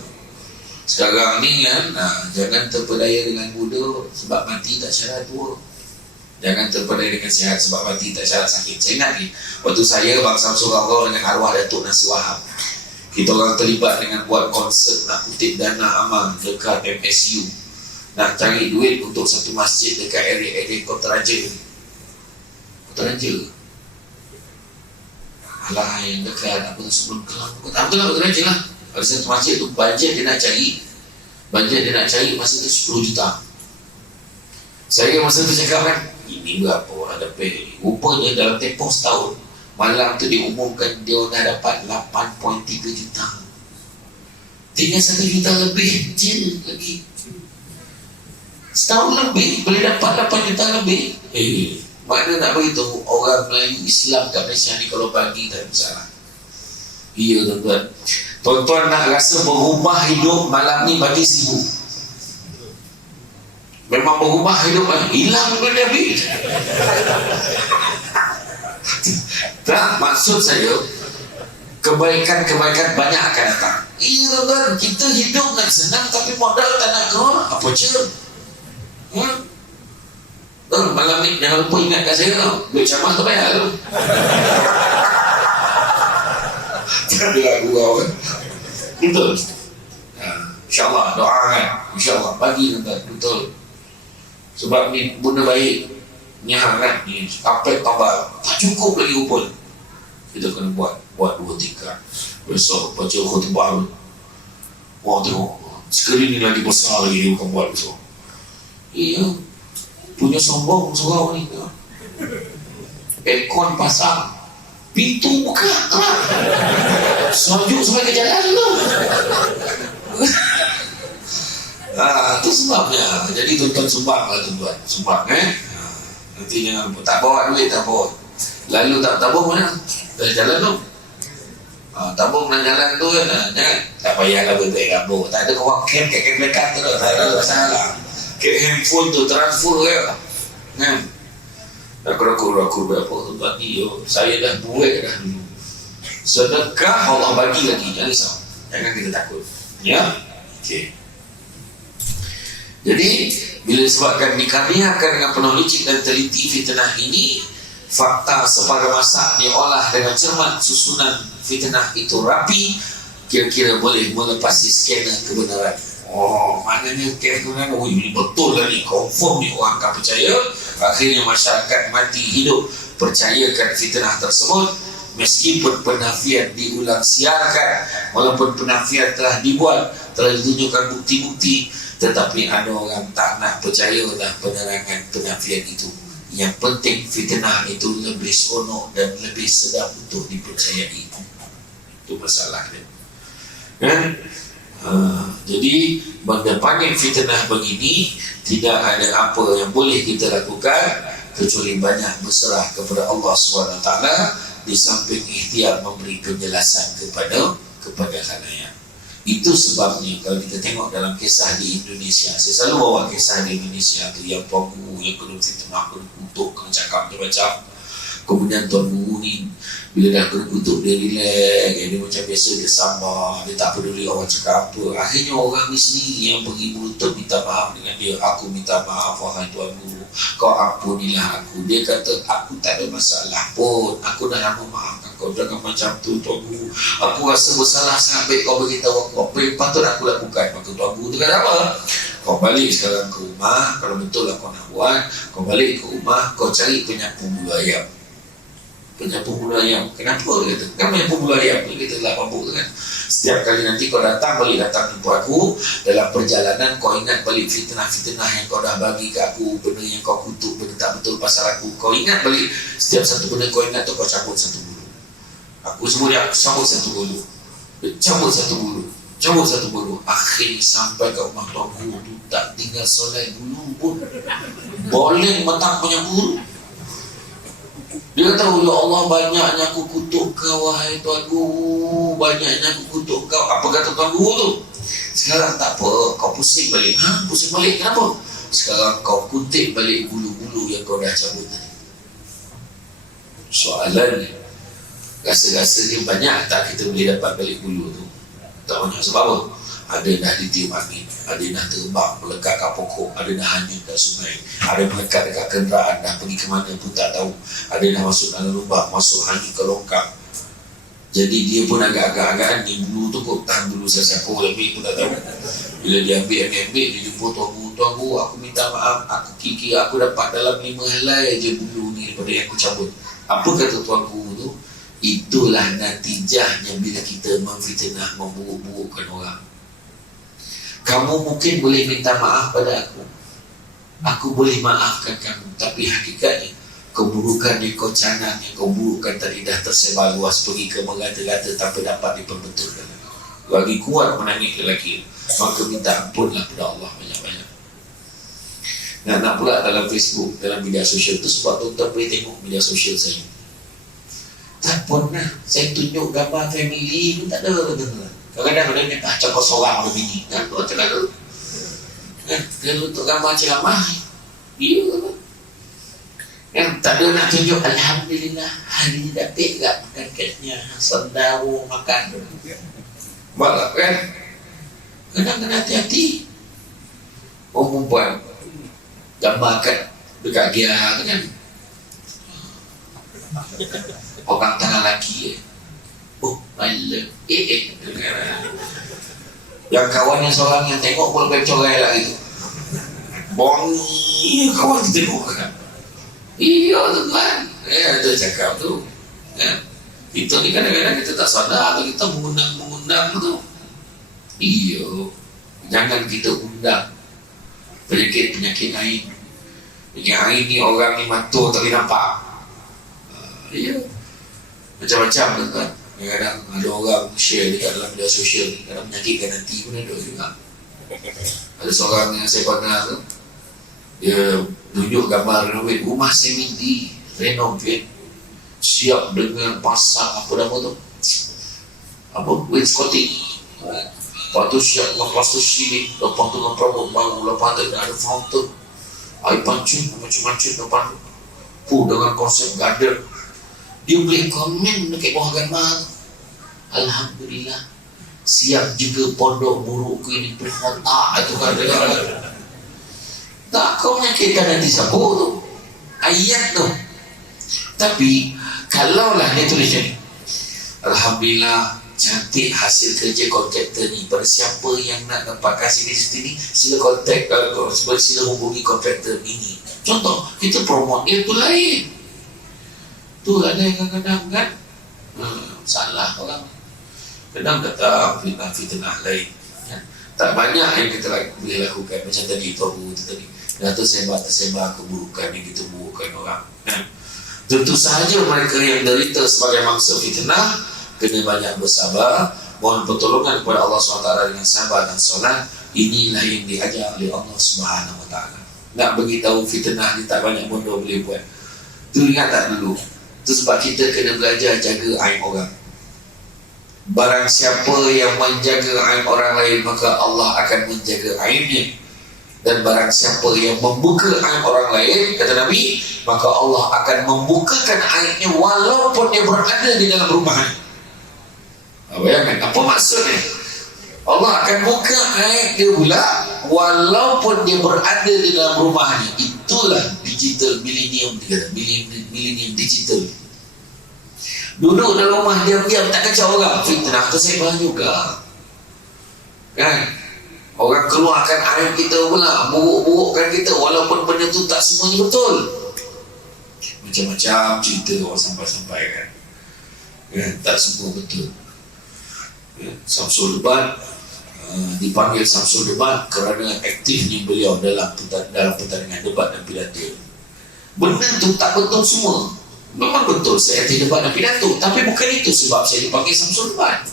Sekarang ni kan, jangan terpedaya dengan muda sebab mati tak syarat tua. Jangan terpedaya dengan sihat sebab mati tak syarat sakit. Saya ingat ni, waktu saya bangsa surau dengan arwah Datuk Nasir Wahab, kita orang terlibat dengan buat konsert nak kutip dana amal dekat MSU, nak cari duit untuk satu masjid dekat area Kota Raja. Alah yang dekat apa tu sebelum Kelang, Kota Raja lah. Ada satu masjid tu, bajet dia nak cari masa tu 10 juta. Saya masa tu cakap kan, ini berapa orang dapat? Rupanya dalam tempoh setahun, malam tu diumumkan dia dah dapat 8.3 juta. Tinggal 1 juta lebih je lagi. Setahun lebih boleh dapat 8 juta lebih. Mana nak beritahu orang Melayu Islam kat Malaysia ni, kalau bagi tak bersalah. Iya tuan-tuan. Tuan-tuan nak rasa berubah hidup malam ni, bagi 1,000. Memang berubah hidup, hilang duit habis. Tak, maksud saya kebaikan-kebaikan banyak akan datang. Iya kan, kita hidup nak senang tapi modal tak nak keluar. Apa je? Malam ni jangan lupa ingat kat saya tau. Duit camah tu bayar tu. Tak ada lagu kau kan. Betul. InsyaAllah doa kan. InsyaAllah bagi tuan. Betul. Sebab ni benda baik. Nyahang kan. Ni kapet tambah. Tak cukup lagi rumput. Kita kena buat 2 tingkat. Besok baca khutbah tu. Wah tengok. Skrin ni lagi besar lagi dia bukan buat besok. Iya. Punya sombong surau ni. Aircon pasang. Pintu buka. Sejuk sampai ke jalan tu. Itu sebabnya. Jadi tuan-tuan sumbang lah tuan-tuan. Sumbang nanti jangan lupa. Tak bawa duit tak bawa. Lalu tak tabung mana? Dari jalan tu. Tabung dan jalan tu kan. Jangan. Tak payahlah baik-baik kabur. Tak ada korang camp kat camp belakang tu. Tak ada masalah. Kat handphone tu transfer kan. Dah rakur-rakur berapa tuan-tuan ni. Saya dah buat dah dulu. Sedekah Allah bagi lagi. Jangan risau. Jangan kita takut. Ya. Okey. Jadi bila disebabkan dikarniakan dengan penuh licik dan teliti fitnah ini, fakta separuh masa diolah dengan cermat, susunan fitnah itu rapi, kira-kira boleh melepasi skena kebenaran. Oh, maknanya kebenaran, ini betul lah ni, confirm ni orang akan percaya. Akhirnya masyarakat mati hidup percayakan fitnah tersebut, meskipun penafian diulang siarkan, walaupun penafian telah dibuat, telah ditunjukkan bukti-bukti, tetapi ada orang tak nak percaya dah penerangan penafian itu. Yang penting fitnah itu lebih seronok dan lebih sedap untuk dipercayai. Itu masalah dia kan? Jadi mendepankan fitnah begini, tidak ada apa yang boleh kita lakukan kecuali banyak berserah kepada Allah SWT, di samping ikhtiar memberi penjelasan kepada khalayak. Itu sebabnya kalau kita tengok dalam kisah di Indonesia, saya selalu bawa kisah di Indonesia tu, yang tuan guru yang kena fitnah, kena kutuk, kena cakap macam-macam. Kemudian tuan guru ni bila dah kena kutuk, dia relax, dia macam biasa, dia sabar, dia tak peduli orang cakap apa. Akhirnya orang ni sendiri yang pergi berlutut minta maaf dengan dia. Aku minta maaf wahai tuan guru, kau ampunilah aku. Dia kata aku tak ada masalah pun, aku dah lama maafkan kau, jangan macam tu tuan guru. Aku rasa bersalah sangat, baik kau beritahu aku apa yang patut aku lakukan. Maka tuan guru tu kata apa? Kau balik sekarang ke rumah, kalau betul lah kau nak buat, kau balik ke rumah, kau cari penyapu bulu ayam. Penyapu bulu ayam. Kenapa? Dia kata, kan penyapu bulu ayam tu kita telah mabuk kan. Setiap kali nanti kau datang, balik datang jumpa aku, dalam perjalanan kau ingat balik fitnah-fitnah yang kau dah bagi ke aku, benda yang kau kutuk, benda tak betul pasal aku. Kau ingat balik, setiap satu benda kau ingat tu kau cabut satu bulu. Aku semua dia, aku cabut satu bulu, cabut satu bulu, cabut satu bulu. Akhirnya sampai ke rumah tuan guru tu, tak tinggal soleh bulu pun, boleh matang punya bulu. Dia tahu, ya Allah, banyaknya aku kutuk kau wahai tuan guru, banyaknya aku kutuk kau. Apa kata tuan guru tu? Sekarang tak apa, kau pusing balik. Pusing balik kenapa? Sekarang kau kutip balik bulu-bulu yang kau dah cabut tadi. Soalan, rasa-rasanya banyak tak kita boleh dapat balik bulu tu? Tak banyak. Sebab apa? Ada dah ditiup angin, ada dah terbang melekat kat pokok, ada dah hanyut kat sungai, ada melekat dekat kenderaan, dah pergi ke mana pun tak tahu, ada dah masuk dalam lubang, masuk hanyut ke longkang. Jadi dia pun agak-agak ni bulu tu kok tahan dulu, siapa yang ambil pun tak tahu. Bila dia ambil, dia jumpa tuan guru, aku minta maaf, aku kiki, aku dapat dalam 5 helai je bulu ni daripada yang aku cabut. Apa kata tuan guru tu? Itulah natijahnya bila kita memfitnah, memburuk-burukkan orang. Kamu mungkin boleh minta maaf pada aku boleh maafkan kamu, tapi hakikatnya keburukan yang kau canang, yang kau burukkan tadi dah tersebar luas, pergi ke merata-rata tanpa dapat diperbetulkan. Lagi kuat menangis lelaki, maka minta ampunlah pada Allah banyak-banyak. Nak pula dalam Facebook, dalam media sosial tu, sebab tuan-tuan boleh tengok media sosial saya, tak pernah saya tunjuk gambar family pun tak ada. Kadang-kadang dia kata kau seorang ada bini kan, kau tak ada kan, dia untuk gambar ceramah dia kan. Yang tak ada nak tunjuk, alhamdulillah hari ni dapat tak makan katnya, sendawa makan. Malah kan, kena hati-hati. Orang perempuan gambarkan dekat dia kan, orang tangan lelaki malam yang kawan yang seorang yang tengok pun lebih corai lah gitu. Bongi kawan tu tengok kan, iya tuan, tu cakap tu kan. Kita ni kadang-kadang kita tak sadar atau kita mengundang tu. Iya, jangan kita undang penyakit ain. Penyakit ain ni orang ni mata tak boleh nampak. Iya, macam-macam kan. Kadang-kadang ada orang share dekat dalam media sosial ni, kadang menyakitkan hati pun ada juga. Ada seorang yang saya kenal tu, dia tunjuk gambar renovate rumah sementi, renovate, siap dengan pasang apa nama tu, apa wainscoting, lepas tu siap lepas tu ceiling, lepas tu dengan perabot baru, lepas tu ada fountain, air pancung macam-macam depan tu, dengan konsep garden. Dia boleh komen dekat bawah gambar tu, alhamdulillah siap juga pondok burukku ini berkota itu kan. Tak, kau menyakitkan hati siapa tu ayat tu. Tapi kalaulah dia tulis ni, alhamdulillah cantik hasil kerja kontraktor ni, pada siapa yang nak dapat kasih di sini sila kontak, sila hubungi kontraktor ini. Contoh kita promote dia tu lain. Tu ada yang kadang kan salah orang, kadang datang fitnah lain ya. Tak banyak yang kita boleh lakukan macam tadi tu tadi, dah tersebar keburukan yang kita burukan orang ya. Tentu sahaja mereka yang derita sebagai mangsa fitnah kena banyak bersabar, mohon pertolongan kepada Allah SWT dengan sabar dan solat. Inilah yang diajar oleh Allah SWT. Nak beritahu fitnah ni tak banyak benda boleh buat. Tu ingat tak dulu? Itu sebab kita kena belajar jaga aib orang. Barang siapa yang menjaga aib orang lain, maka Allah akan menjaga aibnya. Dan barang siapa yang membuka aib orang lain, kata Nabi, maka Allah akan membukakan aibnya walaupun dia berada di dalam rumahnya. Bayangkan apa maksudnya? Allah akan buka aib dia pula walaupun dia berada di dalam rumahnya. Itulah digital millennium, millennium digital. Duduk dalam rumah diam-diam tak kacau orang, fitnah tersebar juga kan. Orang keluarkan aib kita pula, buruk-burukkan kita, walaupun benda tu tak semuanya betul. Macam-macam cerita orang sampai-sampai kan, tak semua betul. Samsul Debat dipanggil Samsul Debat kerana aktifnya beliau dalam pertandingan debat dan pidato. Benda tu tak betul semua. Memang betul saya aktif debat dan pidato, tapi bukan itu sebab saya dipanggil Samsul Debat.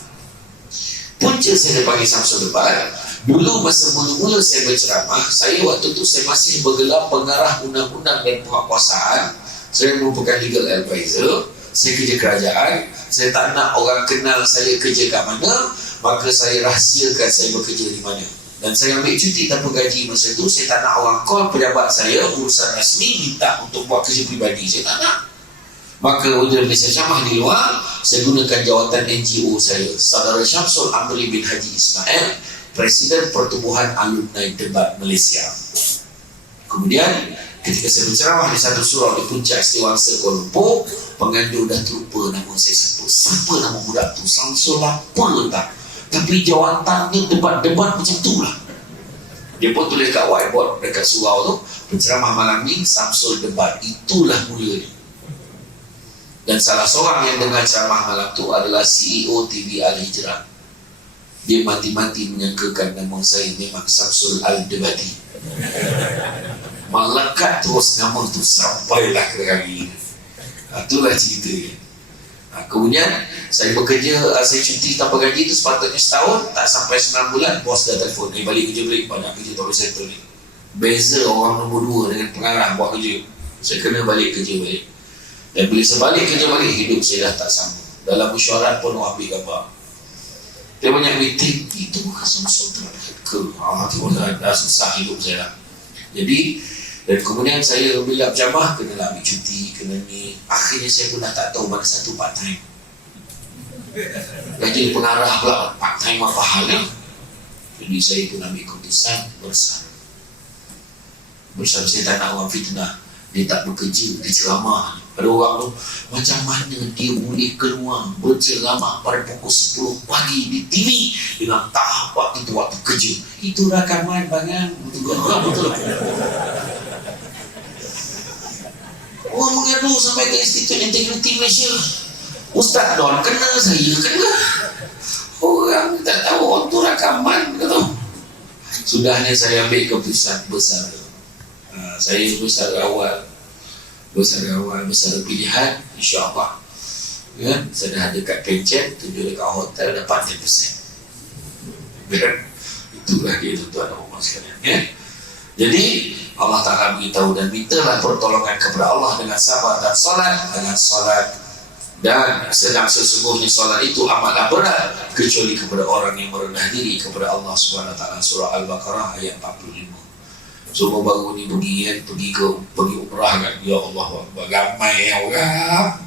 Punca saya dipanggil Samsul Debat, dulu masa mula-mula saya berceramah, saya waktu tu saya masih bergelar pengarah undang-undang dan penguasaan. Saya merupakan legal advisor. Saya kerja kerajaan, saya tak nak orang kenal saya kerja kat mana, maka saya rahsiakan saya bekerja di mana. Dan saya ambil cuti tanpa gaji masa itu. Saya tak nak orang call pejabat saya urusan rasmi minta untuk buat kerja peribadi, saya tak nak. Maka bila saya ceramah di luar, saya gunakan jawatan NGO saya, Saudara Syamsul Amri bin Haji Ismail, Presiden Pertubuhan Alumni Debat Malaysia. Kemudian ketika saya berceramah di satu surau di puncak Istiwangsa Kuala Lumpur, penganjur dah terlupa nama saya siapa nama budak tu, Samsul apa tak, tapi jawatannya debat-debat macam tu lah. Dia pun tulis kat whiteboard dekat surau tu, penceramah malam ni Samsul Debat. Itulah mula ni. Dan salah seorang yang dengar ceramah malam tu adalah CEO TV Al-Hijrah. Dia mati-mati menyangkakan nama saya memang Samsul Al-Debati. Melekat terus nama tu sampailah ke hari ini. Itulah ceritanya. Kemudian saya bekerja, saya cuti tanpa gaji tu sepatutnya setahun, tak sampai 9 bulan bos dah telefon, balik kerja balik, banyak kerja tak boleh settle ni. Beza orang nombor 2 dengan pengarah buat kerja. Saya kena balik kerja balik. Dan bila saya balik kerja balik, hidup saya dah tak sambung. Dalam mesyuarat pun orang ambil gambar. Dia banyak meeting, itu bukan Samsul terhadap ke. Itu dah susah hidup saya lah. Jadi Dan kemudian saya bila berjamaah kena nak ambil cuti, kena ni. Akhirnya saya pun dah tak tahu mana satu part time. Dah jadi pengarah pula, part time apa halnya. Jadi saya pun ambil keputusan bersama saya tak nak orang fitnah. Dia tak bekerja, dia ceramah. Ada orang tu, macam mana dia boleh keluar berceramah pada pukul 10 pagi di TV dengan tahap waktu itu waktu kerja. Itu rakaman bangang. Betul. Orang mengadu sampai ke Institut Integriti Malaysia. Ustaz Don kena, saya kena. Orang tak tahu orang tu rakaman. Kata. Sudahnya saya ambil keputusan besar. Saya besar awal pilihan, insyaAllah kan? Saya dah dekat Pencen, tujuh dekat hotel, dapat 10%. Itulah dia tuan-tuan dan puan sekalian ya? Jadi Allah Ta'ala beritahu, dan mintalah pertolongan kepada Allah dengan sabar dan salat, dan sedang sesungguhnya solat itu amatlah berat kecuali kepada orang yang merendah diri kepada Allah SWT. Surah Al-Baqarah ayat 45. Semua baru ni pergi umrah kan. Ya Allah, ramai orang.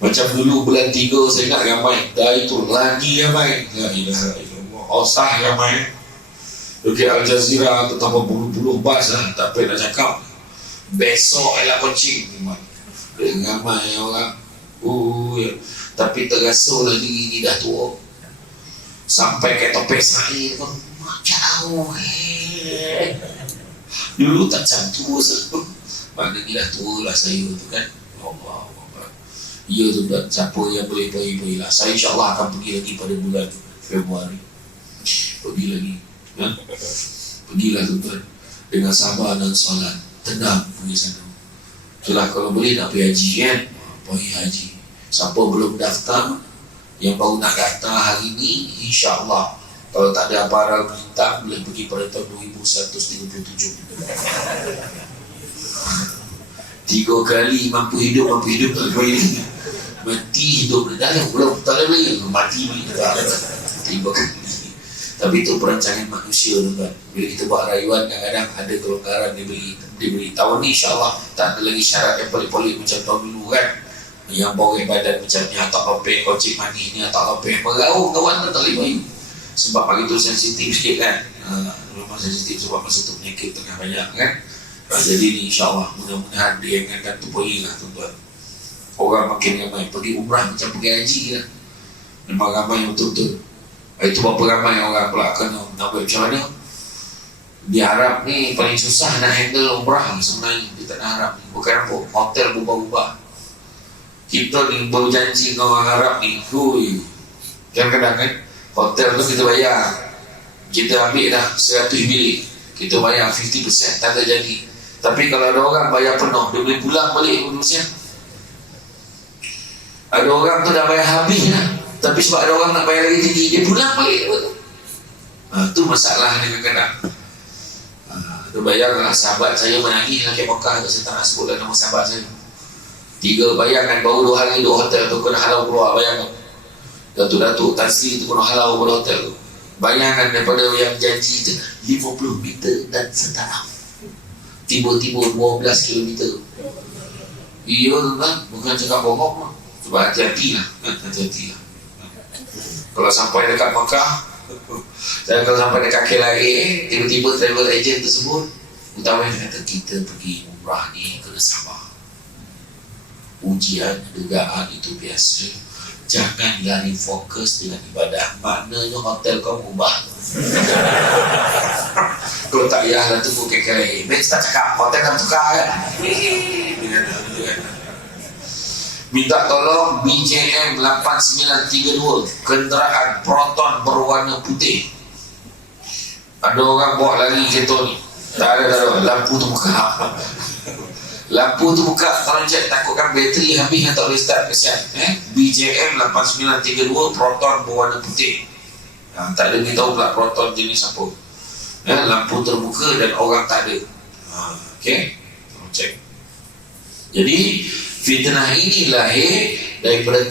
Macam dulu bulan 3 saya ingat ramai. Dah itu lagi ramai. La ilaha illallah. Osah ramai. Dekat Al Jazeera tu tambah puluh-puluh bas lah. Tak payah nak cakap. Besok ialah kucing. Ramai orang. Ya. Tapi terasa lah diri ni dah tua. Sampai ke topik saya pun jauh. Dulu tak macam tua sebab maknanya dah tua lah saya tu kan. Allah. Ya tu dah, siapa yang boleh pergi lah. Saya insyaAllah akan pergi lagi pada bulan Februari. Pergi lagi kan? Pergilah tuan-tuan dengan sabar dan solat, tenang pergi sana. Itulah kalau boleh nak pergi haji kan, pergi haji. Siapa belum daftar, yang baru nak daftar hari ni, insyaAllah kalau tak ada apa-apa minta, boleh pergi pada tahun 2137. 3 kali mampu hidup tak boleh mati hidup dalam belum tak boleh mati tak 3 kali. Tapi itu perancangan manusia tuan. Bila kita buat rayuan kadang-kadang ada kelonggaran diberi. Tahun ni insyaAllah tak ada lagi syarat yang pelik-pelik macam tahun dulu kan. Yang bawah badan macam ni, atak lopek, kocik mani ni, atak lopek, merauh kawan tak boleh bayi. Sebab pagi tu sensitif sikit kan. Memang sensitif sebab masa tu penyakit tengah banyak kan. Jadi ni insyaAllah mudah-mudahan dia yang akan terpulih lah tuan-tuan. Orang makin ramai pergi umrah macam pergi haji lah. Memang ramai betul-betul. Itu berapa ramai orang pula kena nak buat macam mana. Di Arab ni paling susah nak handle umrah sebenarnya. Dia tak nak Arab ni. Bukan apa, hotel berubah-ubah. Kita ni berjanji dengan orang Arab ni, kadang-kadang kan hotel tu kita bayar, kita ambil dah 100 bilik, kita bayar 50%, tak ada jadi. Tapi kalau ada orang bayar penuh, dia boleh pulang balik Indonesia. Ada orang tu dah bayar habis lah, tapi sebab ada orang nak bayar lagi tinggi, dia pulang balik. Tu masalah dia kadang-kadang. Tu bayanglah sahabat saya menangis nak ke Mekah, saya tak nak sebutlah nama sahabat saya. 3 bayangan baru 2 hari duduk hotel tu kena halau keluar. Bayangan Datuk Tan Sri tu kena halau pada hotel tu. Bayangan daripada yang janji tu 50 meter dan setaraf, tiba-tiba 12 kilometer. Iya kan, bukan cakap bohong. Sebab hati-hatilah. Kalau sampai dekat Mekah dan kalau sampai dekat KLIA, tiba-tiba travel agent tersebut utama yang kata kita pergi umrah ni kena sabar. Ujian, dugaan itu biasa. Jangan lari fokus dengan ibadah. Maknanya hotel kau ubah. Kalau tak payah lah tunggu KKI. Mereka tak cakap hotel kan tukar kan. Minta tolong BJM 8932 kenderaan Proton berwarna putih. Ada orang bawa lari kereta ni. Tak ada lampu tu buka. Lampu tu buka, kalau cek takutkan bateri habis yang tak boleh start, kesian. BJM 8932 Proton berwarna putih. Tak ada beritahu pula Proton jenis apa. Lampu terbuka dan orang tak ada. Okay, cek. Jadi fitnah ini lahir daripada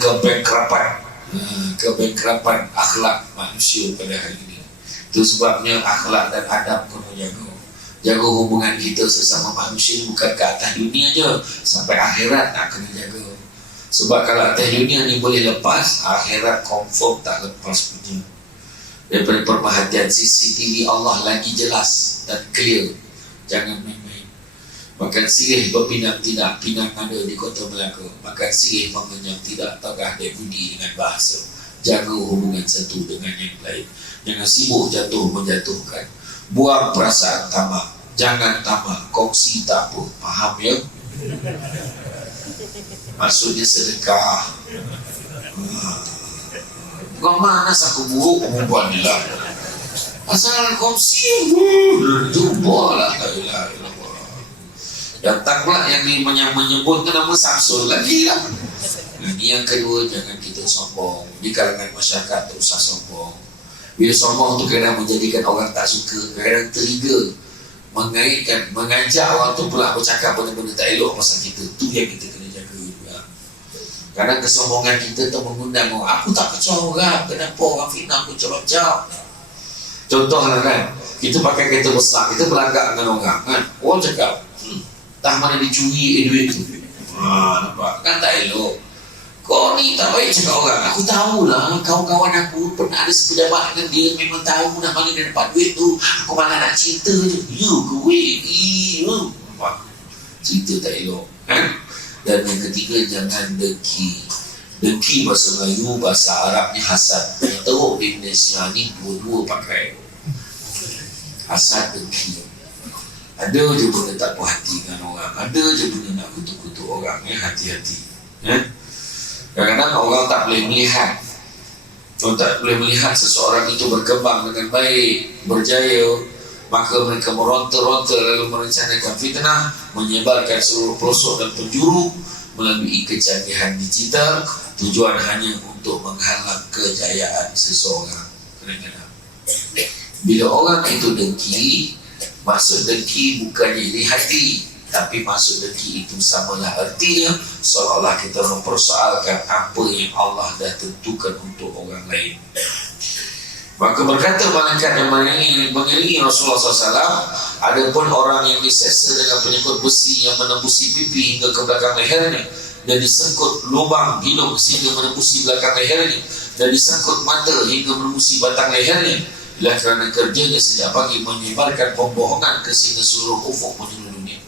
kebengkrapan akhlak manusia pada hari ini. Itu sebabnya akhlak dan adab kena jaga. Jaga hubungan kita sesama manusia bukan ke atas dunia je, sampai akhirat nak kena jaga. Sebab kalau atas dunia ni boleh lepas, akhirat confirm tak lepas punya. Daripada pemerhatian CCTV Allah lagi jelas dan clear. Jangan main-main. Makan sirih berpinang tidak, pinang ada di Kota Melaka. Makan sirih mengenyang tidak, tagah dia budi dengan bahasa. Jaga hubungan satu dengan yang lain. Jangan sibuk jatuh menjatuhkan. Buang perasaan tamak. Jangan tamak. Kongsi tak apa. Faham ya? Maksudnya sedekah. Kau mana aku buruk perempuan ni lah. Asal kongsi jumpa lah. Datang pula yang menyebut nama Samsul lagi lah. Ini yang kedua, jangan kita sombong. Di kalangan masyarakat tak usah sombong. Bila sombong tu kadang menjadikan orang tak suka, kadang trigger, mengaitkan, mengajak orang tu pula bercakap benda-benda tak elok pasal kita. Tu yang kita kena jaga juga. Kadang kesombongan kita tu mengundang orang, aku tak percaya orang, kenapa orang fitnah aku macam-macam. Contohlah kan, kita pakai kereta besar, kita berlagak dengan orang kan, orang cakap, tak mana dicuri duit tu. Nampak? Kan tak elok. Kau ni tak baik cakap orang. Aku tahulah kawan-kawan aku pernah ada sepejabat dengan dia, memang tahu nak mana dia dapat duit tu. Aku malah nak cerita je. You kuih. Cerita tak elok kan? Dan yang ketiga, jangan dengki. Dengki bahasa Melayu, bahasa Arabnya hasad. Yang teruk di Indonesia ni dua-dua pakai. Hasad, dengki. Ada je benda tak puas hati dengan orang, ada je benda nak kutuk-kutuk orang. Hati-hati ya? Kadang-kadang orang tak boleh melihat, orang tak boleh melihat seseorang itu berkembang dengan baik, berjaya, maka mereka meronta-ronta lalu merencanakan fitnah, menyebarkan seluruh pelosok dan penjuru melalui kecanggihan digital, tujuan hanya untuk menghalang kejayaan seseorang. Kadang-kadang bila orang itu dengki, maksud dengki bukannya iri hati, tapi maksud dengki itu samalah artinya seolah-olah kita mempersoalkan apa yang Allah dah tentukan untuk orang lain. Maka berkata malaikat yang mengiringi Rasulullah SAW, ada pun orang yang disesat dengan penyangkut besi yang menembusi pipi hingga ke belakang lehernya, dan disangkut lubang hidung sehingga menembusi belakang lehernya, dan disangkut mata hingga menembusi batang lehernya. Ialah kerana kerjanya sejak pagi menyebarkan pembohongan ke sehingga seluruh ufuk penjuru dunia.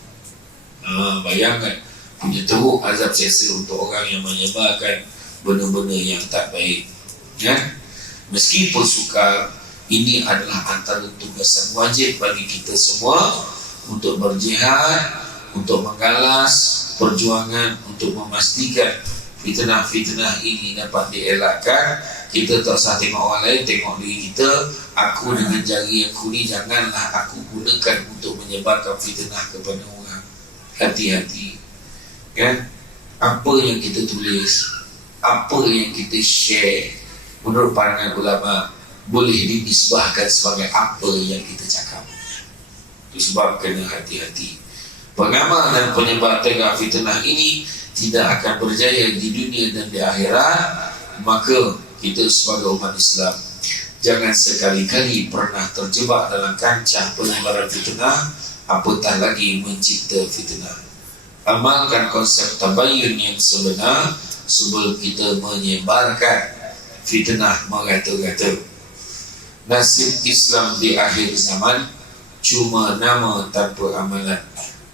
Bayangkan, punya teruk azab seksa untuk orang yang menyebarkan benda-benda yang tak baik ya? Meskipun sukar, ini adalah antara tugasan wajib bagi kita semua untuk berjihad, untuk menggalas perjuangan untuk memastikan fitnah-fitnah ini dapat dielakkan. Kita tak usah tengok orang lain, tengok diri kita. Aku dengan jari aku ni janganlah aku gunakan untuk menyebarkan fitnah kepada orang. Hati-hati kan? Apa yang kita tulis, apa yang kita share, menurut pandangan ulama boleh dinisbahkan sebagai apa yang kita cakap. Itu sebab kena hati-hati. Pengamal dan penyebar tegak fitnah ini tidak akan berjaya di dunia dan di akhirat. Maka kita sebagai umat Islam jangan sekali-kali pernah terjebak dalam kancah penyebaran fitnah, apatah lagi mencipta fitnah. Amalkan konsep tabayyun yang sebenar sebelum kita menyebarkan fitnah merata-rata. Nasib Islam di akhir zaman cuma nama tanpa amalan.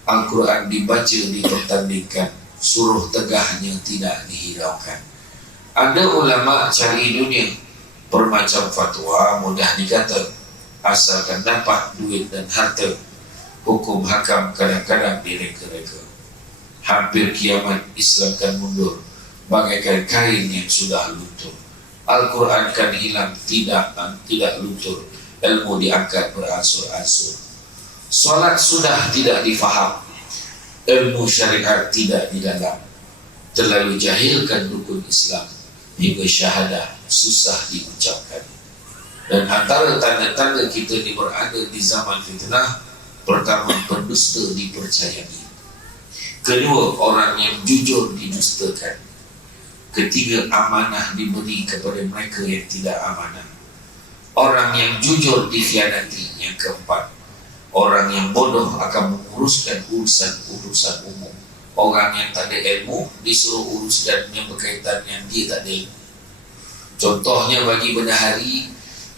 Al-Quran dibaca, dipertandingkan, suruh tegahnya tidak dihiraukan. Ada ulama cari dunia, bermacam fatwa, mudah dikata, asalkan dapat duit dan harta. Hukum hakam kadang-kadang direka-reka. Hampir kiamat Islam kan mundur, bagaikan kain yang sudah luntur. Al-Quran kan hilang, tidak luntur. Ilmu diangkat beransur-ansur. Solat sudah tidak difaham, ilmu syariat tidak didalam. Terlalu jahilkan rukun Islam hingga syahadah susah diucapkan. Dan antara tanda-tanda kita ini berada di zaman fitnah, pertama, pendusta dipercayai. Kedua, orang yang jujur didustakan. Ketiga, amanah diberi kepada mereka yang tidak amanah. Orang yang jujur dikhianati. Yang keempat, Orang yang bodoh akan menguruskan urusan umum. Orang yang tak ada ilmu disuruh uruskan yang berkaitan yang dia tak ada ilmu. Contohnya bagi bendahari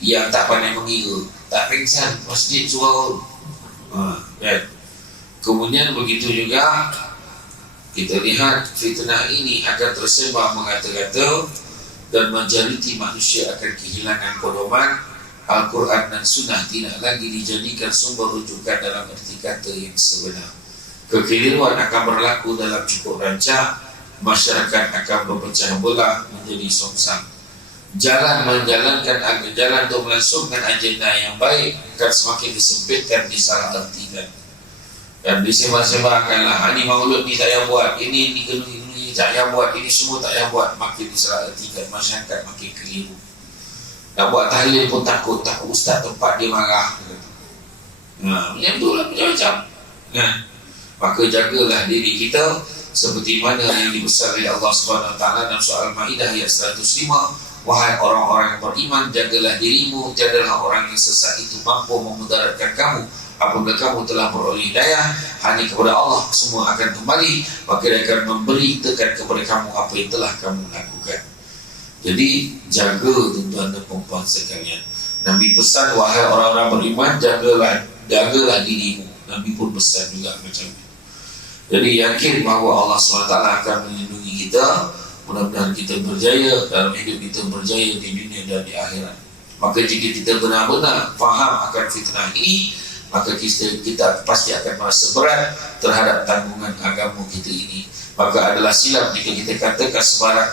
yang tak pandai mengira, tak pengsan masjid suara. Kan? Kemudian begitu juga kita lihat fitnah ini akan tersebar mengata-kata dan majoriti manusia akan kehilangan pedoman. Al-Quran dan Sunnah tidak lagi dijadikan sumber rujukan dalam arti kata yang sebenar. Kekeliruan akan berlaku dalam cukup rancak. Masyarakat akan berpecah belah menjadi songsang. Jalan untuk melangsungkan agenda yang baik akan semakin disempitkan, disalahartikan dan disebar-sebarkanlah. Ini maulud ni tak payah buat, ini tak payah buat, ini semua tak payah buat. Makin disalahartikan, masyarakat makin keliru. Nak buat tahlil pun takut ustaz tempat dia marah. Macam tu lah, macam-macam. Maka jagalah diri kita seperti mana yang dibesar oleh Allah SWT dalam surah Al-Ma'idah ayat 105. Wahai orang-orang yang beriman, jagalah dirimu, jagalah orang yang sesat itu mampu memudaratkan kamu. Apabila kamu telah beroleh hidayah, hanya kepada Allah semua akan kembali, maka dia akan memberi tekan kepada kamu apa yang telah kamu lakukan. Jadi jaga tuan-tuan dan puan sekalian. Nabi pesan, wahai orang-orang beriman, jagalah dirimu. Nabi pun pesan juga macam itu. Jadi yakin bahawa Allah SWT akan melindungi kita. Mudah-mudahan kita berjaya dalam hidup kita, berjaya di dunia dan di akhirat. Maka jika kita benar-benar faham akan fitnah ini, maka kita pasti akan merasa berat terhadap tanggungan agama kita ini. Maka adalah silap jika kita katakan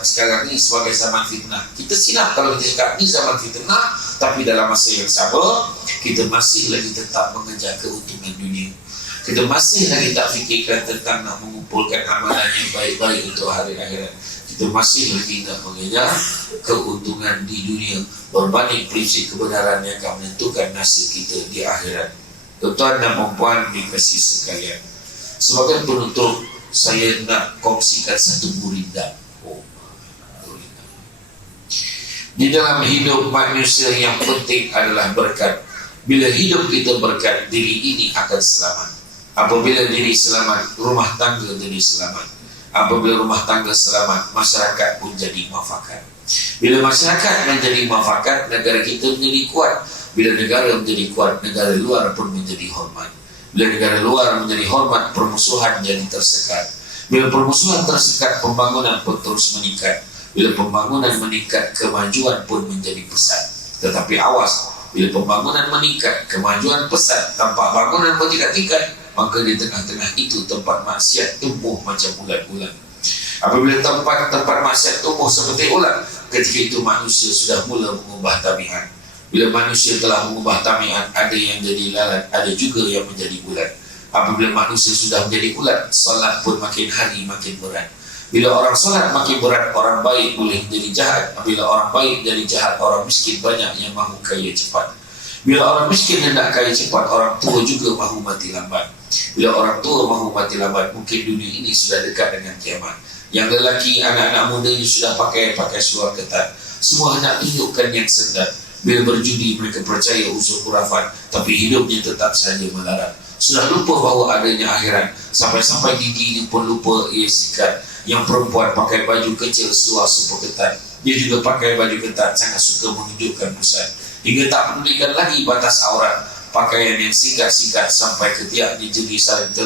sekarang ini sebagai zaman fitnah. Kita silap kalau kita cakap ini zaman fitnah, tapi dalam masa yang sama kita masih lagi tetap mengejar keuntungan dunia. Kita masih lagi tak fikirkan tentang nak mengumpulkan amalan yang baik-baik untuk hari akhirat. Kita masih lagi nak mengejar keuntungan di dunia berbanding prinsip kebenaran yang akan menentukan nasib kita di akhirat. Tuan dan puan dikasihi sekalian, sebagai penutup saya nak kongsikan satu murinda. Di dalam hidup manusia yang penting adalah berkat. Bila hidup kita berkat, diri ini akan selamat. Apabila diri selamat, rumah tangga jadi selamat. Apabila rumah tangga selamat, masyarakat pun jadi muafakat. Bila masyarakat menjadi muafakat, negara kita menjadi kuat. Bila negara menjadi kuat, negara luar pun menjadi hormat. Bila negara luar menjadi hormat, permusuhan jadi tersekat. Bila permusuhan tersekat, pembangunan pun terus meningkat. Bila pembangunan meningkat, kemajuan pun menjadi pesat. Tetapi awas, bila pembangunan meningkat, kemajuan pesat, tampak bangunan bertingkat-tingkat, maka di tengah-tengah itu tempat maksiat tumbuh macam ulat-ulat. Apabila tempat maksiat tumbuh seperti ulat, ketika itu manusia sudah mula mengubah tabiat. Bila manusia telah mengubah tabiat, ada yang jadi lalat, ada juga yang menjadi ulat. Apabila manusia sudah menjadi ulat, solat pun makin hari makin berat. Bila orang solat makin berat, orang baik boleh jadi jahat. Bila orang baik jadi jahat, orang miskin banyak yang mahu kaya cepat. Bila orang miskin hendak kaya cepat, orang tua juga mahu mati lambat. Bila orang tua mahu mati lambat, mungkin dunia ini sudah dekat dengan kiamat. Yang lelaki, anak-anak muda ini sudah pakai seluar ketat. Semua hendak tunjukkan yang sedap. Bila berjudi, mereka percaya unsur khurafat, tapi hidupnya tetap saja melarat. Sudah lupa bahawa adanya akhirat. Sampai-sampai giginya pun lupa ia sikat. Yang perempuan pakai baju kecil seluar super ketat. Dia juga pakai baju ketat, sangat suka menunjukkan pusat. Hingga tak pedulikan lagi batas aurat. Pakaian yang sikat-sikat sampai ketiaknya jadi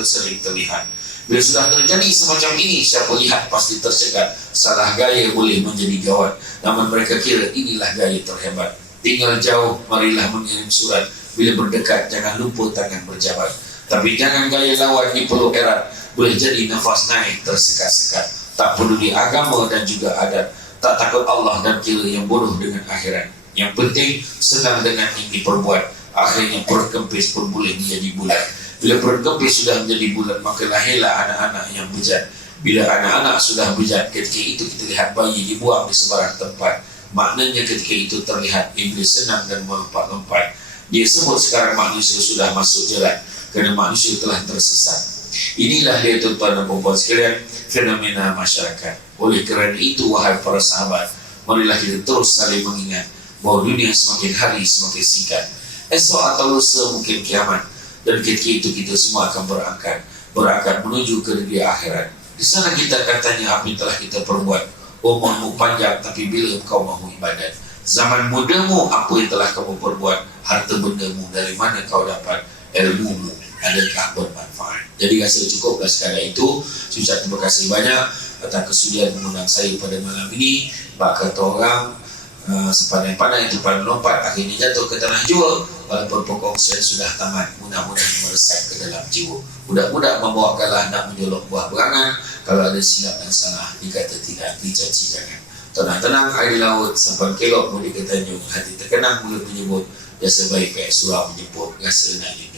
sering terlihat. Bila sudah terjadi semacam ini, siapa lihat pasti tercekat. Salah gaya boleh menjadi gawat. Namun mereka kira inilah gaya terhebat. Tinggal jauh, marilah mengirim surat. Bila berdekat, jangan lupa tangan berjabat. Tapi jangan gaya lawan di peluk erat. Boleh jadi nafas naik tersekat-sekat. Tak peduli agama dan juga adat. Tak takut Allah dan kira yang bodoh dengan akhirat. Yang penting senang dengan yang diperbuat. Akhirnya perut kempis pun boleh menjadi bulat. Bila perut kempis sudah menjadi bulat, maka lahirlah anak-anak yang bejat. Bila anak-anak sudah bejat, ketika itu kita lihat bayi dibuang di sebarang tempat. Maknanya ketika itu terlihat iblis senang dan melompat-lompat. Dia sebut sekarang manusia sudah masuk jalan, kerana manusia telah tersesat. Inilah dia tuan-tuan dan puan-puan sekalian, fenomena masyarakat. Oleh kerana itu, wahai para sahabat, marilah kita terus saling mengingat bahawa dunia semakin hari semakin singkat. Esok atau lusa mungkin kiamat. Dan ketika itu kita semua akan berangkat menuju ke negeri akhirat. Di sana kita katanya apa yang telah kita perbuat. Umurmu panjang, tapi bila engkau mahu ibadat. Zaman mudamu, apa yang telah kamu perbuat. Harta bendamu, dari mana kau dapat. Ilmumu, adakah bermanfaat. Jadi rasa cukuplah sekadar itu. Saya terima kasih banyak atas kesudian mengundang saya pada malam ini. Bak kata orang, sepandai-pandai itu pada lompat, akhirnya jatuh ke tanah jua. Walaupun perkongsian sudah tamat, mudah-mudahan meresap ke dalam jiwa. Mudah-mudahan membawakanlah nak menjolok buah berangan. Kalau ada silap dan salah, dikata tidak, dicaci jangan. Tenang-tenang air di laut, sampai kelok mudik ke tanjung. Hati terkenang mulut menyebut, biasa baik kayak surau menyebut, rasa nak junjung.